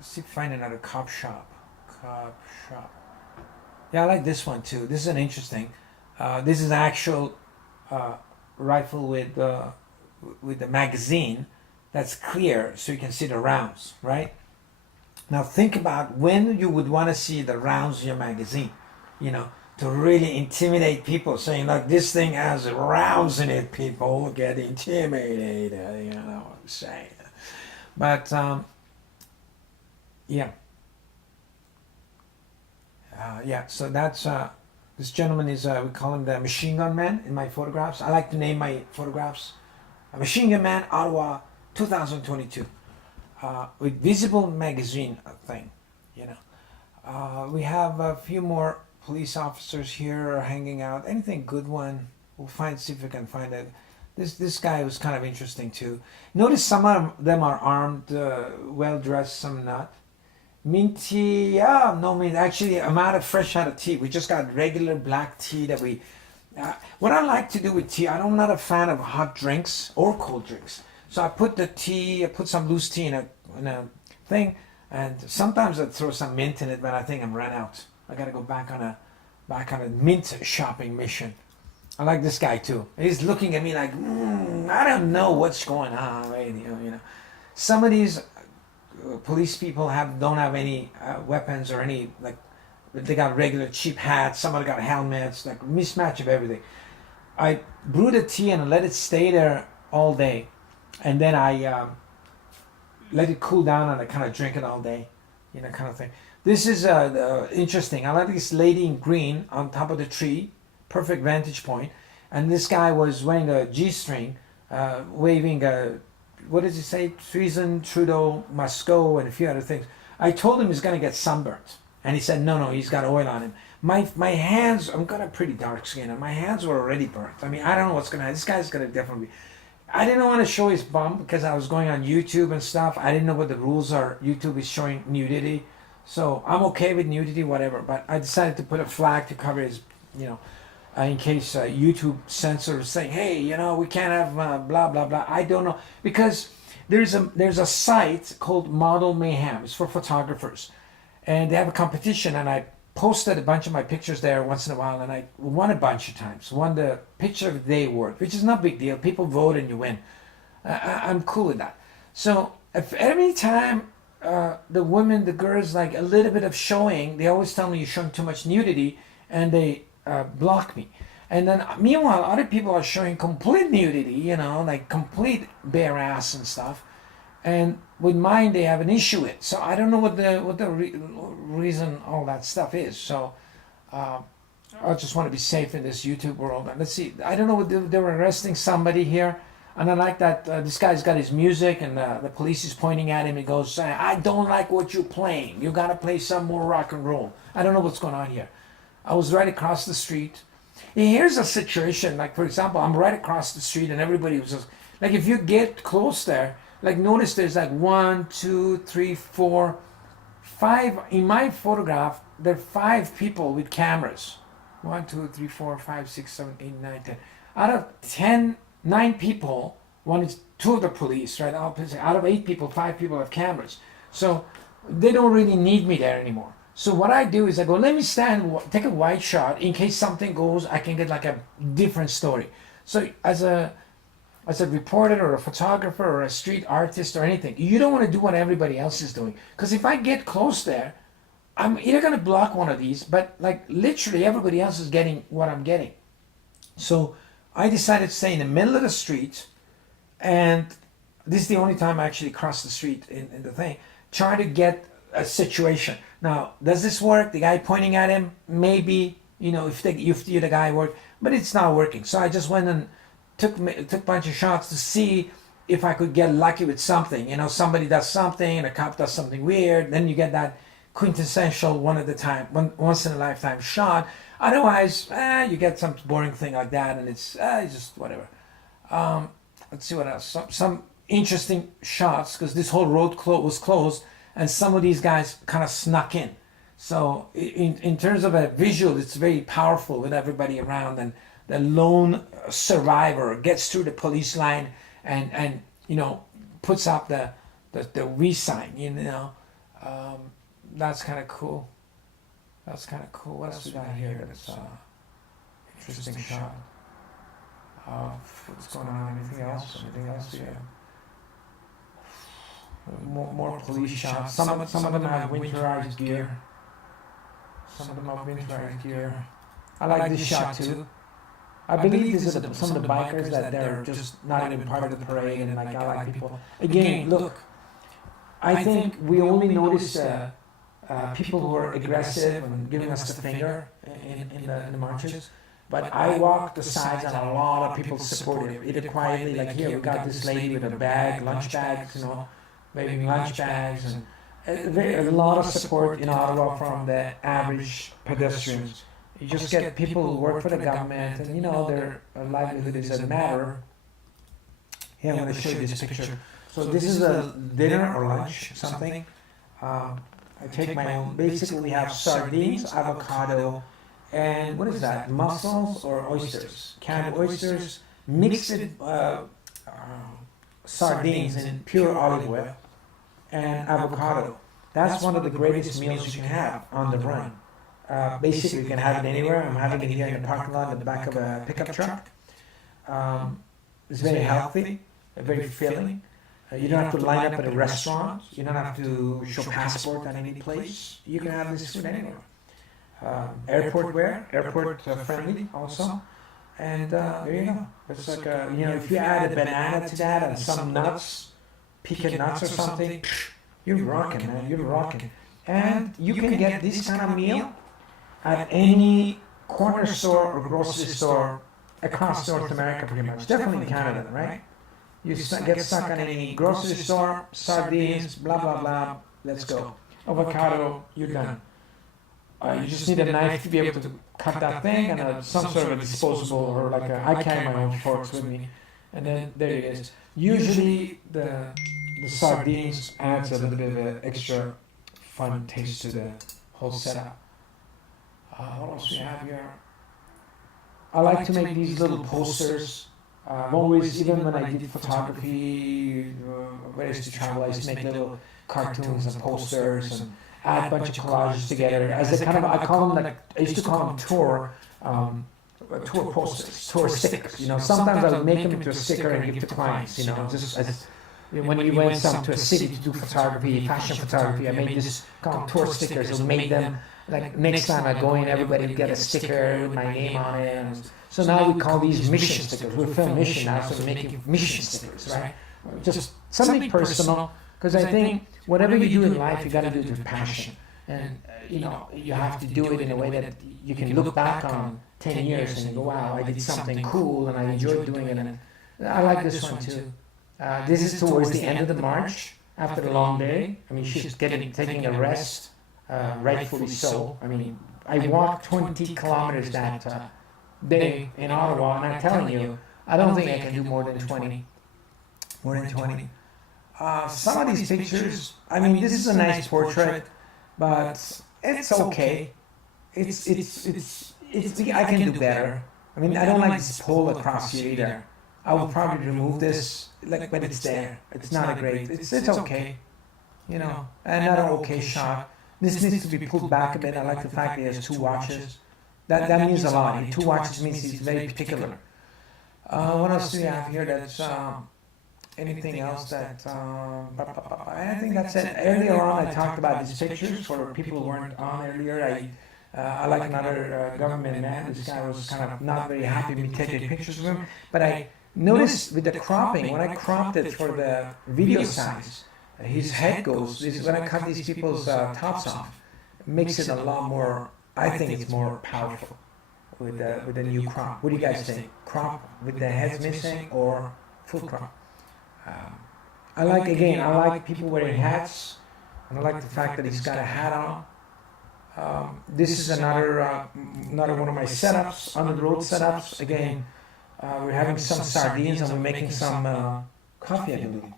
see if we find another cop shop. Cop shop. Yeah, I like this one too. This is an interesting. This is an actual rifle with the magazine that's clear, so you can see the rounds. Right. Now think about when you would want to see the rounds in your magazine. You know, to really intimidate people, saying, "Look, this thing has rounds in it." People get intimidated. You know what I'm saying? But yeah. Yeah, so that's this gentleman is we call him the Machine Gun Man in my photographs. I like to name my photographs Machine Gun Man, Ottawa, 2022, with visible magazine thing. You know, we have a few more police officers here hanging out. Anything good one? We'll see if we can find it. This guy was kind of interesting too. Notice some of them are armed, well dressed, some not. Minty, yeah, no mint. Actually, I'm fresh out of tea. We just got regular black tea that we. What I like to do with tea, I'm not a fan of hot drinks or cold drinks. So I put some loose tea in a thing, and sometimes I throw some mint in it, but I think I'm run out. I gotta go back on a mint shopping mission. I like this guy too. He's looking at me like, I don't know what's going on. You know, some of these police people don't have any weapons or any, like, they got regular cheap hats. Somebody got helmets, like mismatch of everything. I brew the tea and let it stay there all day, and then I let it cool down and I kind of drink it all day, you know, kind of thing. This is interesting. I like this lady in green on top of the tree, perfect vantage point, and this guy was wearing a G-string, waving a, what does he say? Treason, Trudeau, must go, and a few other things. I told him he's going to get sunburnt, and he said no, he's got oil on him. My hands, I'm got a pretty dark skin, and my hands were already burnt. I mean, I don't know what's going to happen. This guy's going to definitely be. I didn't want to show his bum because I was going on YouTube and stuff. I didn't know what the rules are. YouTube is showing nudity. So I'm okay with nudity, whatever. But I decided to put a flag to cover his, you know, in case YouTube censors saying, hey, you know, we can't have blah, blah, blah. I don't know. Because there's a site called Model Mayhem. It's for photographers. And they have a competition. And I posted a bunch of my pictures there once in a while. And I won a bunch of times. Won the Picture of the Day award, which is not a big deal. People vote and you win. I'm cool with that. So if every time the girls like a little bit of showing, they always tell me you're showing too much nudity, and they block me. And then meanwhile, other people are showing complete nudity, you know, like complete bare ass and stuff, and with mine they have an issue with. So I don't know what the reason all that stuff is. So I just want to be safe in this YouTube world. And let's see, I don't know what they were arresting somebody here. And I like that this guy's got his music, and the police is pointing at him. He goes, I don't like what you're playing. You got to play some more rock and roll. I don't know what's going on here. I was right across the street. Here's a situation, like, for example, I'm right across the street, and everybody was just, like, if you get close there, like, notice there's like 1, 2, 3, 4, 5. In my photograph, there are 5 people with cameras. 1, 2, 3, 4, 5, 6, 7, 8, 9, 10. Out of 10, 9 people, 2 of the police, right? Out of 8 people, 5 people have cameras. So they don't really need me there anymore. So what I do is I go, let me stand, take a wide shot in case something goes, I can get like a different story. So as a reporter or a photographer or a street artist or anything, you don't want to do what everybody else is doing. Because if I get close there, I'm either going to block one of these, but like literally everybody else is getting what I'm getting. So I decided to stay in the middle of the street, and this is the only time I actually cross the street in the thing, trying to get a situation. Now, does this work? The guy pointing at him, maybe, if the guy worked, but it's not working. So I just went and took a bunch of shots to see if I could get lucky with something. Somebody does something, and a cop does something weird, then you get that quintessential once in a lifetime shot. Otherwise, you get some boring thing like that, and it's just whatever. Let's see what else. Some interesting shots, because this whole road was closed, and some of these guys kind of snuck in. So in terms of a visual, it's very powerful with everybody around, and the lone survivor gets through the police line and puts up the we sign. That's kind of cool. What else we got here? That's interesting shot. What's going on? Anything else? Yeah. More police shots. Some of them have winterized gear. I like this shot too. I believe these are some of the bikers that they're just not even part of the parade, and like I like people. Again, look, I think we only notice people who are aggressive and giving us the finger in the marches. But I walk the sides, and a lot of people support it. Either quietly, like here we got this lady with a bag, lunch bags, waving lunch bags, and a lot of support in Ottawa from the average pedestrians. You just get people who work for the government, and their livelihood is a matter. Here I'm going to show you this picture. So this is a dinner or lunch, something. I take my own. Basically, we have sardines, avocado, and what is that? Mussels or oysters? Canned oysters, mixed sardines in pure olive oil, and avocado. That's one of the greatest meals you can have on the run. Basically, you can have it anywhere. I'm having it here in the parking lot in the back of a pickup truck. It's very healthy, very filling. You don't have to line up at a restaurant. You don't have to show passport at any place. You can have this food anywhere. Airport friendly also. And there you go. It's like if you add a banana to that and some nuts, pecan nuts or something, you're rocking, man. You're rocking. And you can get this kind of meal at any corner store or grocery store across North America, pretty much. Definitely in Canada, right? You get stuck at any grocery store, sardines, blah, blah, blah, let's go. Avocado, you're done. You just need a knife to be able to cut that thing, and some sort of a disposable, or like I carry my own forks with me. And then there it is. Usually the sardines adds a little bit of an extra fun taste to the whole setup. What else we have here? I like to make these little posters. Always, even when I did photography, when I used to travel, I used to make little cartoons and posters and add a bunch of collages together. As a kind of, I call them like, I used to call them tour posters, tour stickers. Sometimes I would make them into a sticker and give to clients. Just as when we went to a city to do photography, fashion photography, I made this called tour stickers. I made them. Like next time I go in, everybody would get a sticker with my name on it. And so now we call these mission stickers. We're film mission now, so we're making mission stickers, right? just something personal, because I think whatever you do in life, you got to do it with passion. And, you have to do it in a way that you can look back on 10 years and go, wow, I did something cool and I enjoyed doing it. And I like this one too. This is towards the end of the march after a long day. I mean, she's taking a rest, rightfully so. I mean, I walked 20 kilometers that day in Ottawa, and I'm telling you, I don't think I can do more than 20. More than 20. Some of these pictures, I mean, this is a nice portrait, but it's okay. It's I can do better. I mean, I don't like this pull across here either. I will probably remove this, but it's there. It's not a great. It's okay, another okay shot. This needs to be pulled back a bit. I like the fact that he has two watches. That means a lot. Two watches means he's very particular. What else do we have here? That's anything else that? I think that's it. Earlier on, I talked about these pictures for people who weren't on earlier. I like another government man. This guy was kind of not very happy with me taking pictures of him, but I noticed with the cropping, when I cropped it for the video size, his head goes. When I cut these people's tops off, it makes it a lot more. I think it's more powerful with the new crop. What do you guys think? Crop with the heads missing or full crop? I like people wearing hats, and I like the fact that he's got a hat on. This is another one of my setups, on the road setups. Again, we're having some sardines and we're making some coffee, I believe.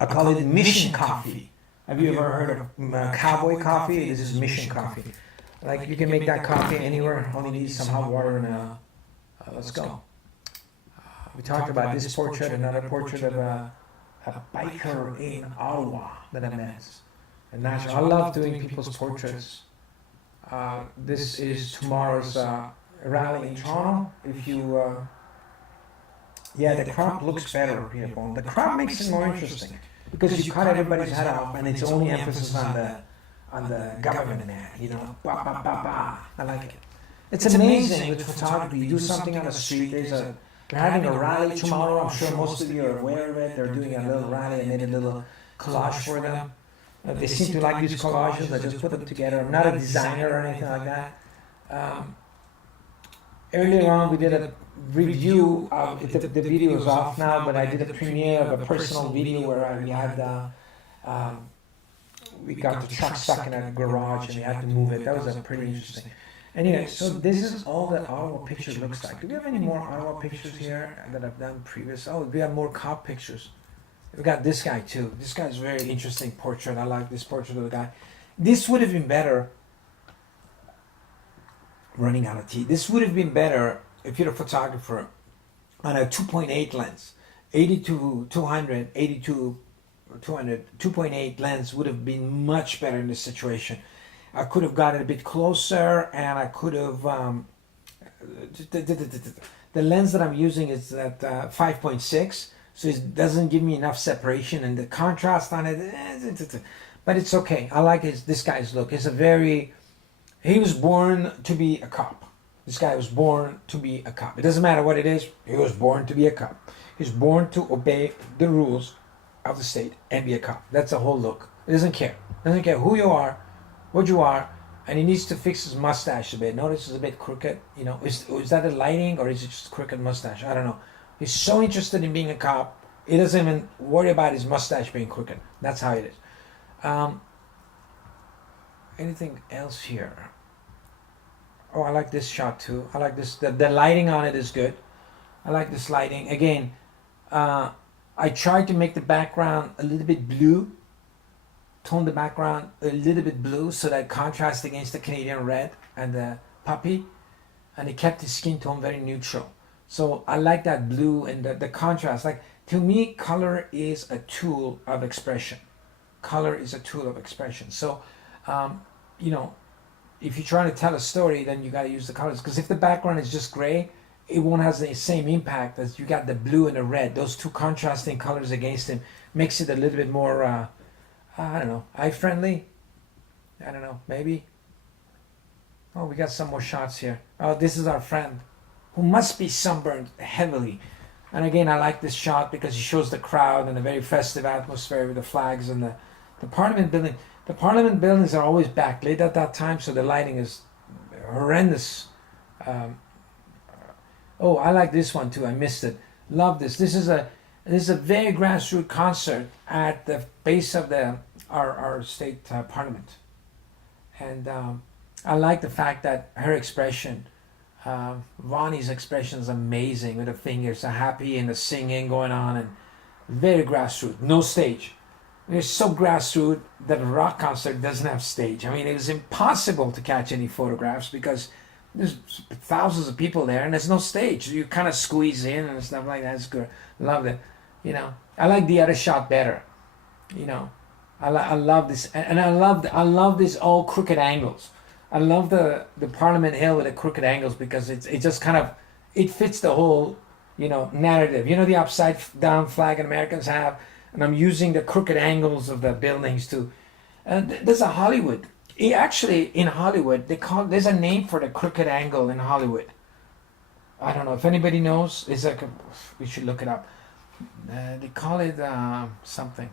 I call it mission coffee. Have you ever heard of cowboy coffee? This is mission coffee. Like, you can make that coffee anywhere, only need some hot water and let's go. We talked about this portrait, another portrait of a biker in Ottawa that I met. And I love doing people's portraits. This is tomorrow's rally in Toronto. If you, the crop looks better here. The crop makes it more interesting because you cut everybody's head off, and it's only emphasis on the government man. I like it. It's amazing with photography. You do something on the street. They're having a rally tomorrow. I'm sure most of you are aware of it. They're doing a little rally. I made a little collage for them. They seem to like these collages. I just put them together. I'm not a designer or anything like that. Earlier on, we did a review of the video is off now, but I did a premiere of a personal video where we had we got the truck stuck in a garage and we had to move it. That was pretty interesting. Anyway, so this is all the Ottawa picture looks like. Do we have any more Ottawa pictures here that I've done previous? Oh, we have more cop pictures. We got this guy too. This guy's a very interesting portrait. I like this portrait of the guy. This would have been better. Running out of tea. This would have been better if you're a photographer on a 2.8 lens. 82-200, 82-200, 2.8 lens would have been much better in this situation. I could have got it a bit closer, and I could have. The lens that I'm using is at 5.6. So it doesn't give me enough separation, and the contrast on it, but it's okay. I like this guy's look. He was born to be a cop. This guy was born to be a cop. It doesn't matter what it is. He was born to be a cop. He's born to obey the rules of the state and be a cop. That's the whole look. He doesn't care. Doesn't care who you are, what you are, and he needs to fix his mustache a bit. Notice it's a bit crooked. Is that the lighting or is it just crooked mustache? I don't know. He's so interested in being a cop, he doesn't even worry about his mustache being crooked. That's how it is. Anything else here? Oh, I like this shot too. I like this. The lighting on it is good. I like this lighting. Again, I tried to make the background a little bit blue. Tone the background a little bit blue so that contrast against the Canadian red and the puppy. And it kept the skin tone very neutral. So I like that blue and the contrast. Like, to me, color is a tool of expression. Color is a tool of expression. So, if you're trying to tell a story, then you got to use the colors. Because if the background is just gray, it won't have the same impact as you got the blue and the red. Those two contrasting colors against it makes it a little bit more, I don't know, eye-friendly. I don't know, maybe. Oh, we got some more shots here. Oh, this is our friend, who must be sunburned heavily. And again, I like this shot because it shows the crowd and a very festive atmosphere with the flags and the Parliament building. The Parliament buildings are always backlit at that time, so the lighting is horrendous. Um, oh, I like this one too. I missed it. Love this. This is a very grassroots concert at the base of our state parliament, and I like the fact that her expression, Vonnie's expression is amazing with the fingers, the happy and the singing going on, and very grassroots. No stage. It's so grassroots that a rock concert doesn't have stage. I mean, it was impossible to catch any photographs because there's thousands of people there and there's no stage. You kind of squeeze in and stuff like that. It's good. Loved it. I like the other shot better. You know, I love this, and I love this all crooked angles. I love the Parliament Hill with the crooked angles because it just kind of it fits the whole narrative. The upside down flag Americans have, and I'm using the crooked angles of the buildings to. There's a Hollywood. Actually, in Hollywood, there's a name for the crooked angle in Hollywood. I don't know if anybody knows. We should look it up. They call it something.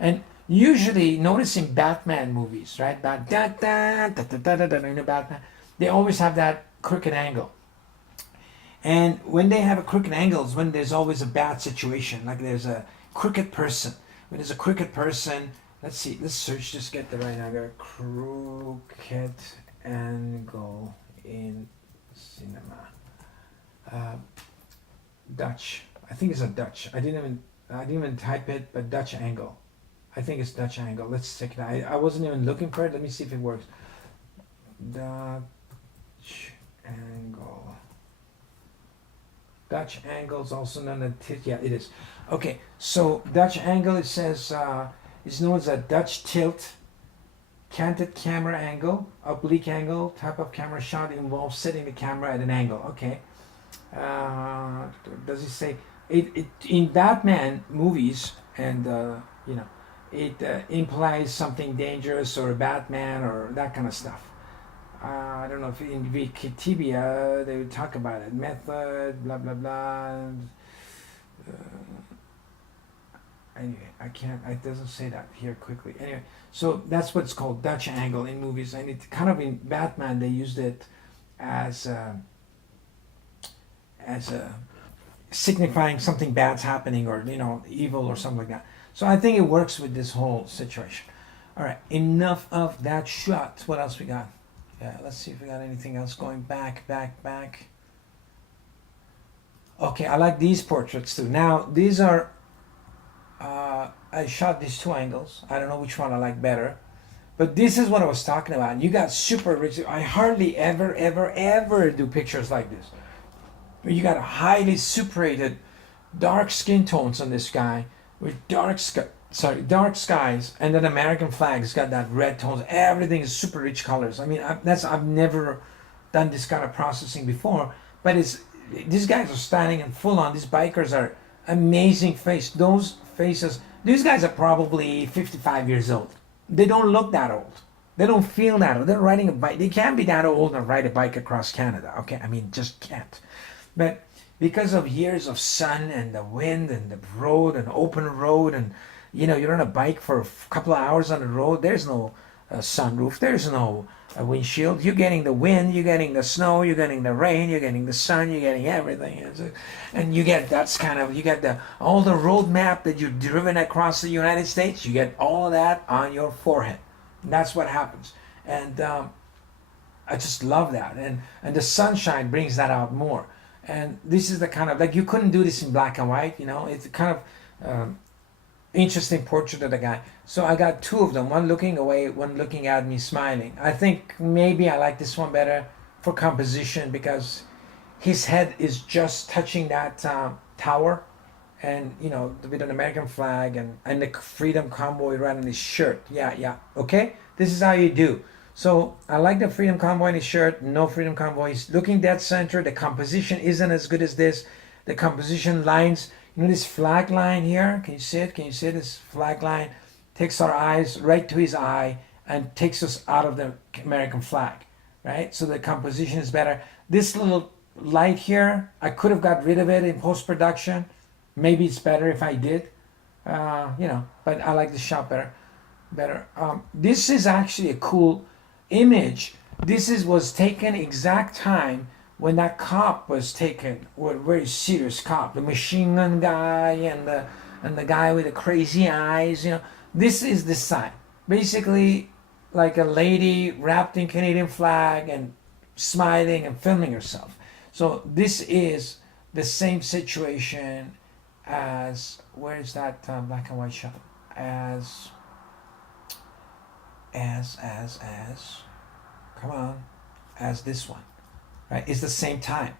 And usually, notice in Batman movies, right? Batman, they always have that crooked angle. And when they have a crooked angle is when there's always a bad situation. Like there's a crooked person. When there's a crooked person, let's see, let's search, just get the right angle. Crooked angle in cinema. Dutch. I think it's a Dutch. I didn't even type it, but Dutch angle. I think it's Dutch angle. Let's check it out. I wasn't even looking for it. Let me see if it works. Dutch angle. Dutch angle is also known as yeah, it is. Okay, so Dutch angle, it says is known as a Dutch tilt, canted camera angle, oblique angle, type of camera shot involves setting the camera at an angle. Okay. Does it say it in Batman movies and it implies something dangerous or a Batman or that kind of stuff. I don't know if in Wikipedia they would talk about it. Method, blah blah blah. Anyway, I can't. It doesn't say that here quickly. Anyway, so that's what's called Dutch angle in movies, and it kind of in Batman they used it as a signifying something bad's happening or evil or something like that. So I think it works with this whole situation. All right, enough of that shot. What else we got? Yeah, let's see if we got anything else going back. Okay, I like these portraits too. Now these are. I shot these two angles. I don't know which one I like better, but this is what I was talking about. You got super rich. I hardly ever do pictures like this. You got highly separated, dark skin tones on this guy with dark skies, and then American flag's got that red tones. Everything is super rich colors. I mean, I've never done this kind of processing before, but these guys are standing in full on. These bikers are amazing face. Those faces. These guys are probably 55 years old. They don't look that old. They don't feel that old. They're riding a bike. They can't be that old and ride a bike across Canada. Okay, I mean, just can't. But because of years of sun and the wind and the road and open road and you're on a bike for a couple of hours on the road, there's no sunroof, there's no windshield. You're getting the wind, you're getting the snow, you're getting the rain, you're getting the sun, you're getting everything. And you get all the road map that you've driven across the United States, you get all of that on your forehead. And that's what happens. And I just love that. And the sunshine brings that out more. And this is the kind of, you couldn't do this in black and white, it's kind of interesting portrait of the guy. So I got two of them, one looking away, one looking at me smiling. I think maybe I like this one better for composition because his head is just touching that tower and, with an American flag and the Freedom Convoy right on his shirt. Yeah. Okay? This is how you do. So I like the Freedom Convoy in his shirt, no Freedom Convoy. He's looking dead center. The composition isn't as good as this. The composition lines, this flag line here, can you see it? Can you see this flag line? Takes our eyes right to his eye and takes us out of the American flag, right? So the composition is better. This little light here. I could have got rid of it in post-production. Maybe it's better if I did. But I like the shot better. This is actually a cool image. Was taken exact time when that cop was taken, a very serious cop, the machine gun guy and the guy with the crazy eyes. This is the sign. Basically, like a lady wrapped in Canadian flag and smiling and filming herself. So this is the same situation as, where is that black and white shot? As come on, as this one, right? It's the same time.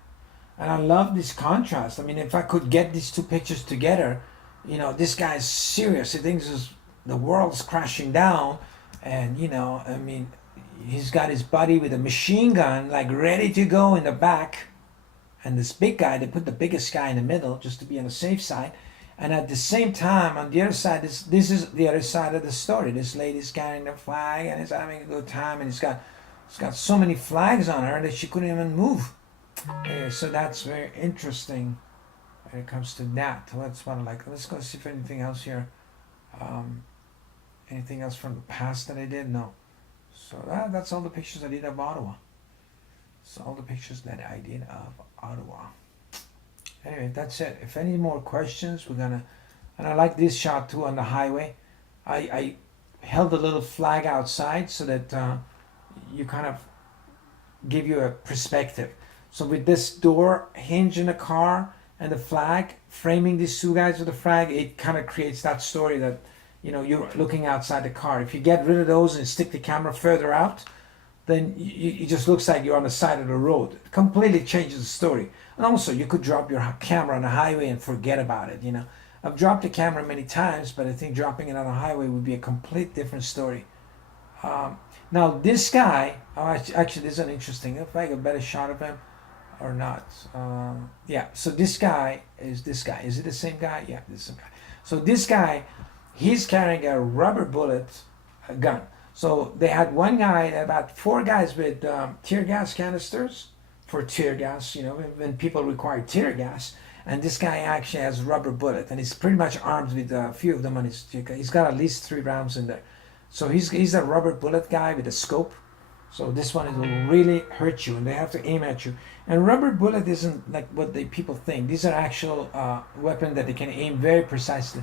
And I love this contrast. I mean, if I could get these two pictures together, this guy's serious. He thinks the world's crashing down. And, he's got his buddy with a machine gun, like ready to go in the back. And this big guy, they put the biggest guy in the middle just to be on the safe side. And at the same time, on the other side, this is the other side of the story. This lady's carrying the flag and is having a good time. And it's got so many flags on her that she couldn't even move. So that's very interesting when it comes to that. That's what I like. Let's go see if anything else here. Anything else from the past that I did? No. So that's all the pictures I did of Ottawa. So all the pictures that I did of Ottawa. Anyway, that's it. If any more questions, and I like this shot too on the highway. I held a little flag outside so that you kind of give you a perspective. So with this door hinge in the car and the flag, framing these two guys with the flag, it kind of creates that story that, you're looking outside the car. If you get rid of those and stick the camera further out, then it just looks like you're on the side of the road. It completely changes the story. And also, you could drop your camera on the highway and forget about it, I've dropped the camera many times, but I think dropping it on the highway would be a complete different story. Now, this guy, actually, this is an interesting, if I get a better shot of him or not. So this guy is this guy. Is it the same guy? Yeah, this is the same guy. So this guy, he's carrying a rubber bullet gun. So they had one guy, about 4 guys with tear gas canisters for tear gas, when people require tear gas. And this guy actually has a rubber bullet, and he's pretty much armed with a few of them on his. He's got at least 3 rounds in there. So he's a rubber bullet guy with a scope. So this one will really hurt you, and they have to aim at you. And rubber bullet isn't like what people think. These are actual weapons that they can aim very precisely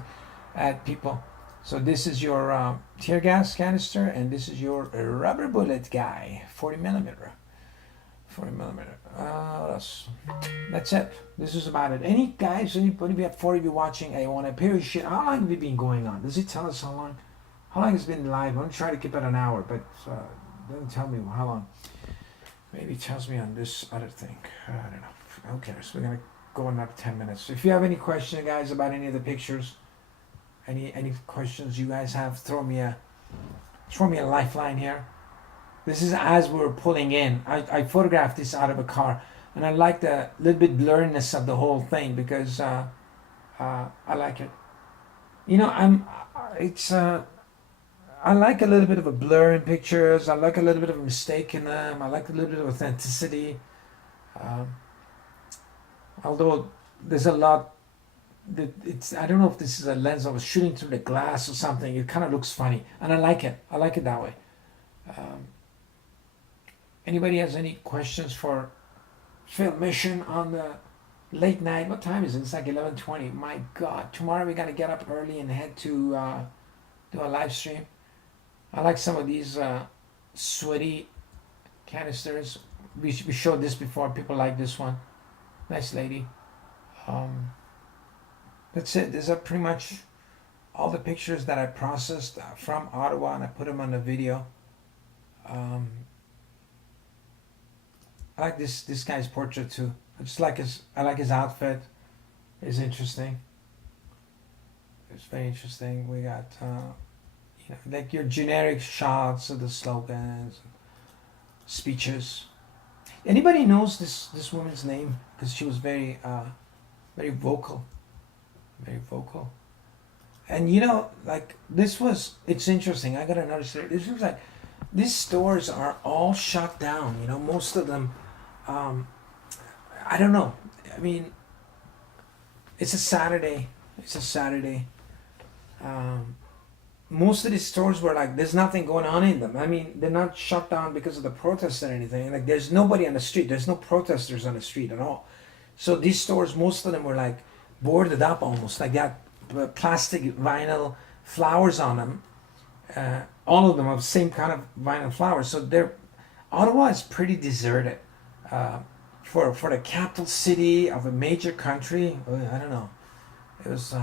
at people. So this is your tear gas canister, and this is your rubber bullet guy, 40 millimeter. 40 millimeter. What else? That's it. This is about it. Anybody at 40 be watching? I want to appear shit. How long have we been going on? Does it tell us how long? How long has it been live? I'm going to try to keep it an hour, but it doesn't tell me how long. Maybe it tells me on this other thing. I don't know. Who cares? We're going to go another 10 minutes. If you have any questions, guys, about any of the pictures, any questions you guys have, throw me a lifeline here. This is as we're pulling in. I photographed this out of a car, and I like the little bit blurriness of the whole thing because I like it. I like a little bit of a blur in pictures. I like a little bit of a mistake in them. I like a little bit of authenticity. Although there's a lot. I don't know if this is a lens I was shooting through the glass or something. It kind of looks funny, and I like it. I like it that way. Anybody has any questions for Phil Mission on the late night? What time is it? It's like 11:20. My God! Tomorrow we gotta get up early and head to do a live stream. I like some of these sweaty canisters. We showed this before. People like this one. Nice lady. That's it. These are pretty much all the pictures that I processed from Ottawa, and I put them on the video. I like this guy's portrait too. I like his outfit. It's interesting. It's very interesting. We got like your generic shots of the slogans, speeches. Anybody knows this woman's name? Because she was very very vocal. Very vocal. And it's interesting. I got another story. This was like, these stores are all shut down. Most of them. I don't know. I mean, it's a Saturday. It's a Saturday. Um, Most of these stores were like, there's nothing going on in them. I mean, they're not shut down because of the protests or anything. Like, there's nobody on the street. There's no protesters on the street at all. So these stores, most of them were like boarded up almost. Like, they had plastic vinyl flowers on them. All of them have the same kind of vinyl flowers. So they're Ottawa is pretty deserted. Uh, for the capital city of a major country, I don't know. It was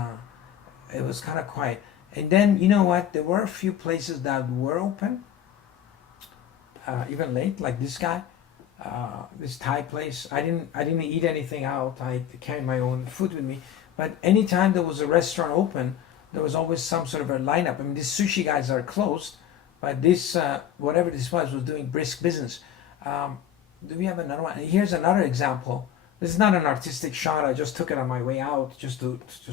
kind of quiet. And then you know what? There were a few places that were open, even late, like this guy, this Thai place. I didn't eat anything out. I carried my own food with me. But anytime there was a restaurant open, there was always some sort of a lineup. I mean, these sushi guys are closed, but this whatever this was doing brisk business. Do we have another one? Here's another example. This is not an artistic shot. I just took it on my way out, just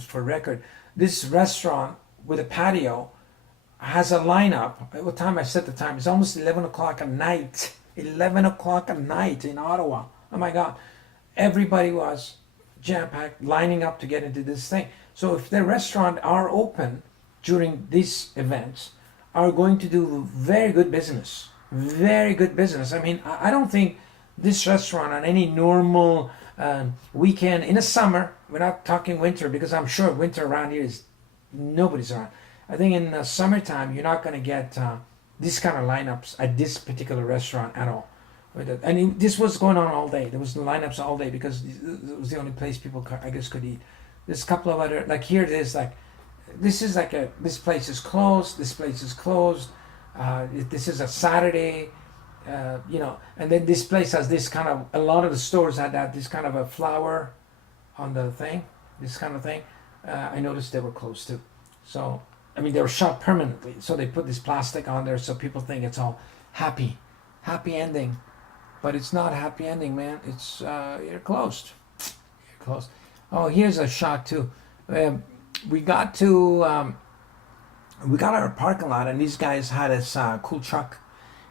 for record. This restaurant with a patio has a lineup. At what time I set the time? It's almost 11 o'clock at night. 11 o'clock at night in Ottawa. Oh my God. Everybody was jam-packed, lining up to get into this thing. So if the restaurant are open during these events, are going to do very good business. Very good business. I mean, I don't think this restaurant on any normal weekend in the summer, we're not talking winter, because I'm sure winter around here is nobody's around. I think in the summertime, you're not going to get this kind of lineups at this particular restaurant at all. And this was going on all day. There was lineups all day because it was the only place people, I guess, could eat. There's a couple of other, like here it is, like, this place is closed, this place is closed. This is a Saturday, and then this place has this kind of, a lot of the stores had this kind of a flower on the thing, this kind of thing. I noticed they were closed too. So, I mean, they were shut permanently. So they put this plastic on there so people think it's all happy ending. But it's not happy ending, man. It's, you're closed. You're closed. Oh, here's a shot too. We got our parking lot, and these guys had this cool truck,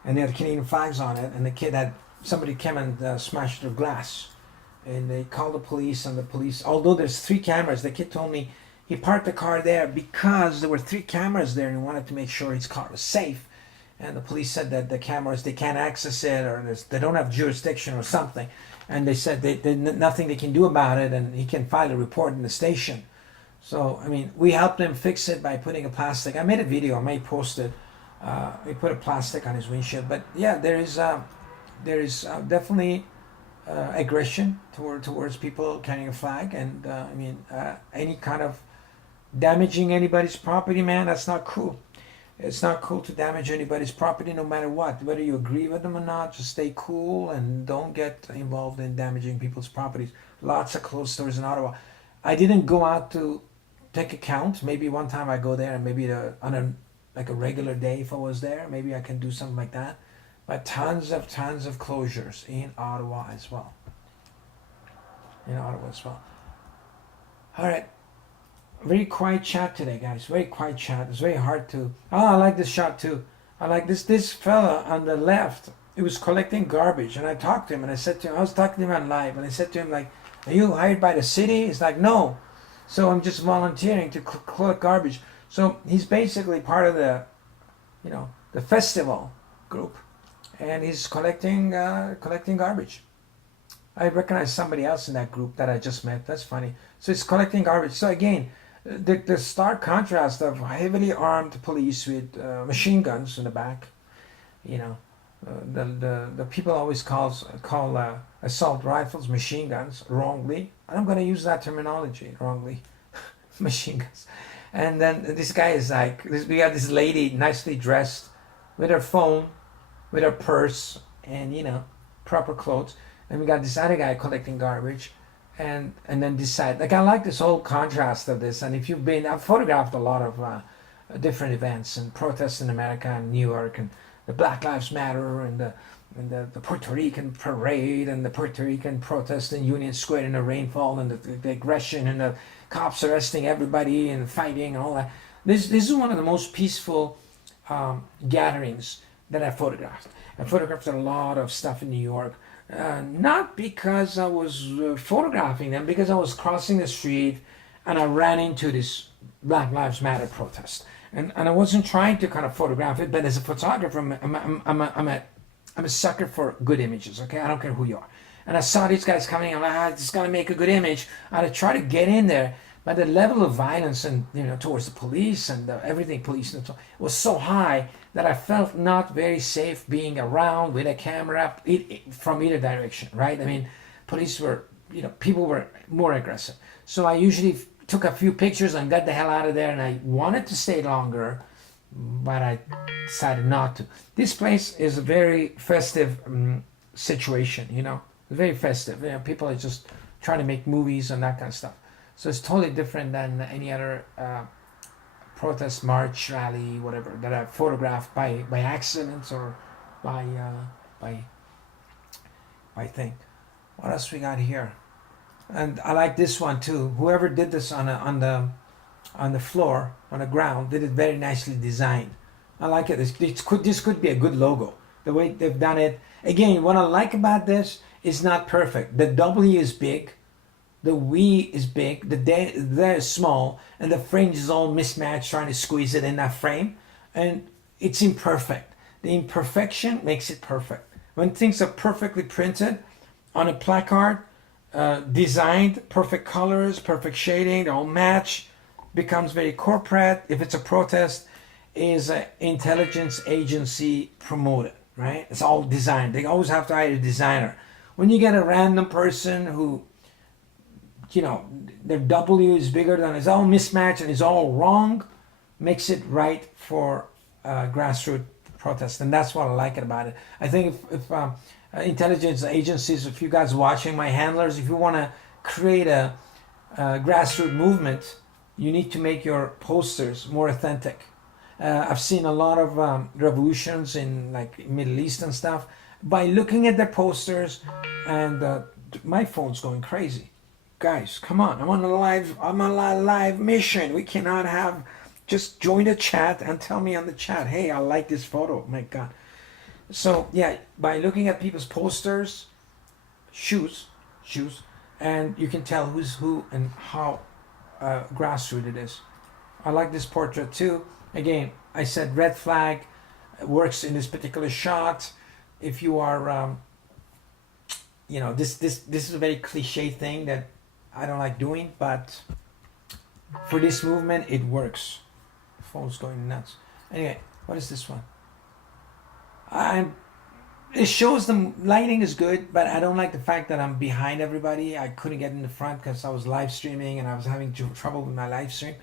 and they had Canadian flags on it, and somebody came and smashed their glass. And they called the police, and the police, although there's 3 cameras, the kid told me he parked the car there because there were 3 cameras there and he wanted to make sure his car was safe. And the police said that the cameras, they can't access it, or they don't have jurisdiction or something. And they said nothing they can do about it, and he can file a report in the station. So, I mean, we helped him fix it by putting a plastic. I made a video, I may post it. We put a plastic on his windshield. But yeah, there is definitely aggression towards people carrying a flag, and any kind of damaging anybody's property, man, that's not cool. It's not cool to damage anybody's property, no matter what, whether you agree with them or not. Just stay cool and don't get involved in damaging people's properties. Lots of closed stores in Ottawa. I didn't go out to take a count. Maybe one time I go there, and maybe on a regular day, if I was there, maybe I can do something like that. But tons of closures in Ottawa as well. All right. Very quiet chat today, guys. Very quiet chat. It's very hard to... Oh, I like this shot too. I like this fella on the left. He was collecting garbage, and I talked to him, and I said to him, I was talking to him on live, and I said to him, like, are you hired by the city? He's like, no. So I'm just volunteering to collect garbage. So he's basically part of the festival group, and he's collecting garbage. I recognize somebody else in that group that I just met. That's funny. So he's collecting garbage. So again, the stark contrast of heavily armed police with machine guns in the back. The people always call assault rifles machine guns wrongly. I'm going to use that terminology wrongly, machine guns. And then this guy is like, we got this lady nicely dressed with her phone, with her purse, and proper clothes. And we got this other guy collecting garbage, and then this side. Like, I like this whole contrast of this. And if you've been, I've photographed a lot of different events and protests in America and New York, and the Black Lives Matter, and the Puerto Rican parade, and the Puerto Rican protest in Union Square in the rainfall, and the aggression, and the cops arresting everybody and fighting and all that. This is one of the most peaceful gatherings that I photographed. I photographed a lot of stuff in New York. Not because I was photographing them, because I was crossing the street and I ran into this Black Lives Matter protest. And I wasn't trying to kind of photograph it, but as a photographer, I'm a sucker for good images, okay? I don't care who you are. And I saw these guys coming, I'm like, I just gotta make a good image. And I try to get in there, but the level of violence and towards the police and everything police and so was so high that I felt not very safe being around with a camera from either direction, right? I mean, police were, people were more aggressive. So I usually took a few pictures and got the hell out of there, and I wanted to stay longer, but I decided not to. This place is a very festive situation, very festive. People are just trying to make movies and that kind of stuff. So it's totally different than any other protest, march, rally, whatever that I photographed by accident or by thing. What else we got here? And I like this one too. Whoever did this on the floor, on the ground, did it very nicely designed. I like it. This could be a good logo. The way they've done it. Again, what I like about this is not perfect. The W is big, the we is big, the there is small, and the fringe is all mismatched, trying to squeeze it in that frame, and it's imperfect. The imperfection makes it perfect. When things are perfectly printed on a placard, designed, perfect colors, perfect shading, they all match, becomes very corporate. If it's a protest, is an intelligence agency promoted, right? It's all designed. They always have to hire a designer. When you get a random person who, their W is bigger than, it's all mismatched and it's all wrong, makes it right for grassroots protest. And that's what I like about it. I think if intelligence agencies, if you guys watching, my handlers, if you want to create a grassroots movement, you need to make your posters more authentic. I've seen a lot of revolutions in like Middle East and stuff by looking at their posters, and my phone's going crazy. Guys, come on! I'm on a live mission. We cannot have just join the chat and tell me on the chat, hey, I like this photo. My God. So yeah, by looking at people's posters, shoes, and you can tell who's who and how grassroots it is. I like this portrait too. Again, I said red flag works in this particular shot. If you are, this is a very cliche thing that I don't like doing, but for this movement, it works. The phone's going nuts. Anyway, what is this one? It shows the lighting is good, but I don't like the fact that I'm behind everybody. I couldn't get in the front because I was live streaming and I was having trouble with my live stream.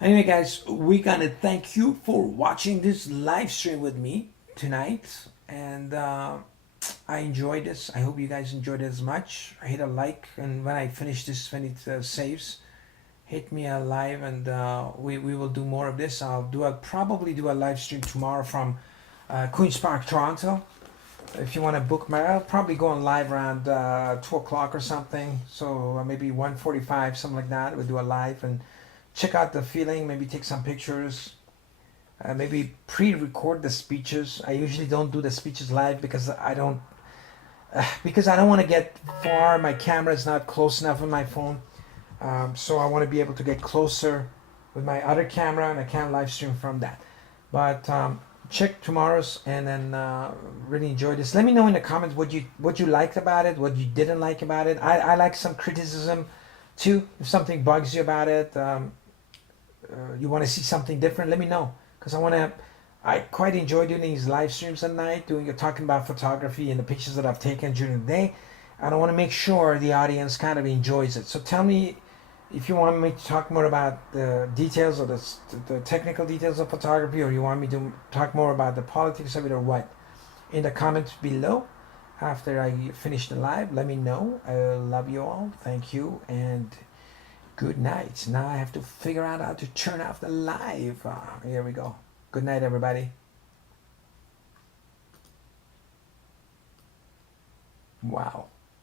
Anyway, guys, we gotta thank you for watching this live stream with me tonight, and I enjoyed this. I hope you guys enjoyed it as much. Hit a like, and when I finish this, when it saves, hit me a live, and we will do more of this. I'll probably do a live stream tomorrow from Queen's Park, Toronto. If you want to book I'll probably go on live around 2 o'clock or something. So maybe 1:45, something like that. We'll do a live and check out the feeling. Maybe take some pictures. Maybe pre-record the speeches. I usually don't do the speeches live because I don't want to get far. My camera is not close enough on my phone. So I want to be able to get closer with my other camera, and I can't live stream from that. But check tomorrow's, and then really enjoy this. Let me know in the comments what you liked about it, what you didn't like about it. I like some criticism too. If something bugs you about it, you want to see something different, let me know, because I quite enjoy doing these live streams at night, talking about photography and the pictures that I've taken during the day, and I want to make sure the audience kind of enjoys it. So tell me if you want me to talk more about the details or the technical details of photography, or you want me to talk more about the politics of it, or what. In the comments below after I finish the live, let me know. I love you all. Thank you, and good night. Now I have to figure out how to turn off the live. Here we go. Good night, everybody. Wow.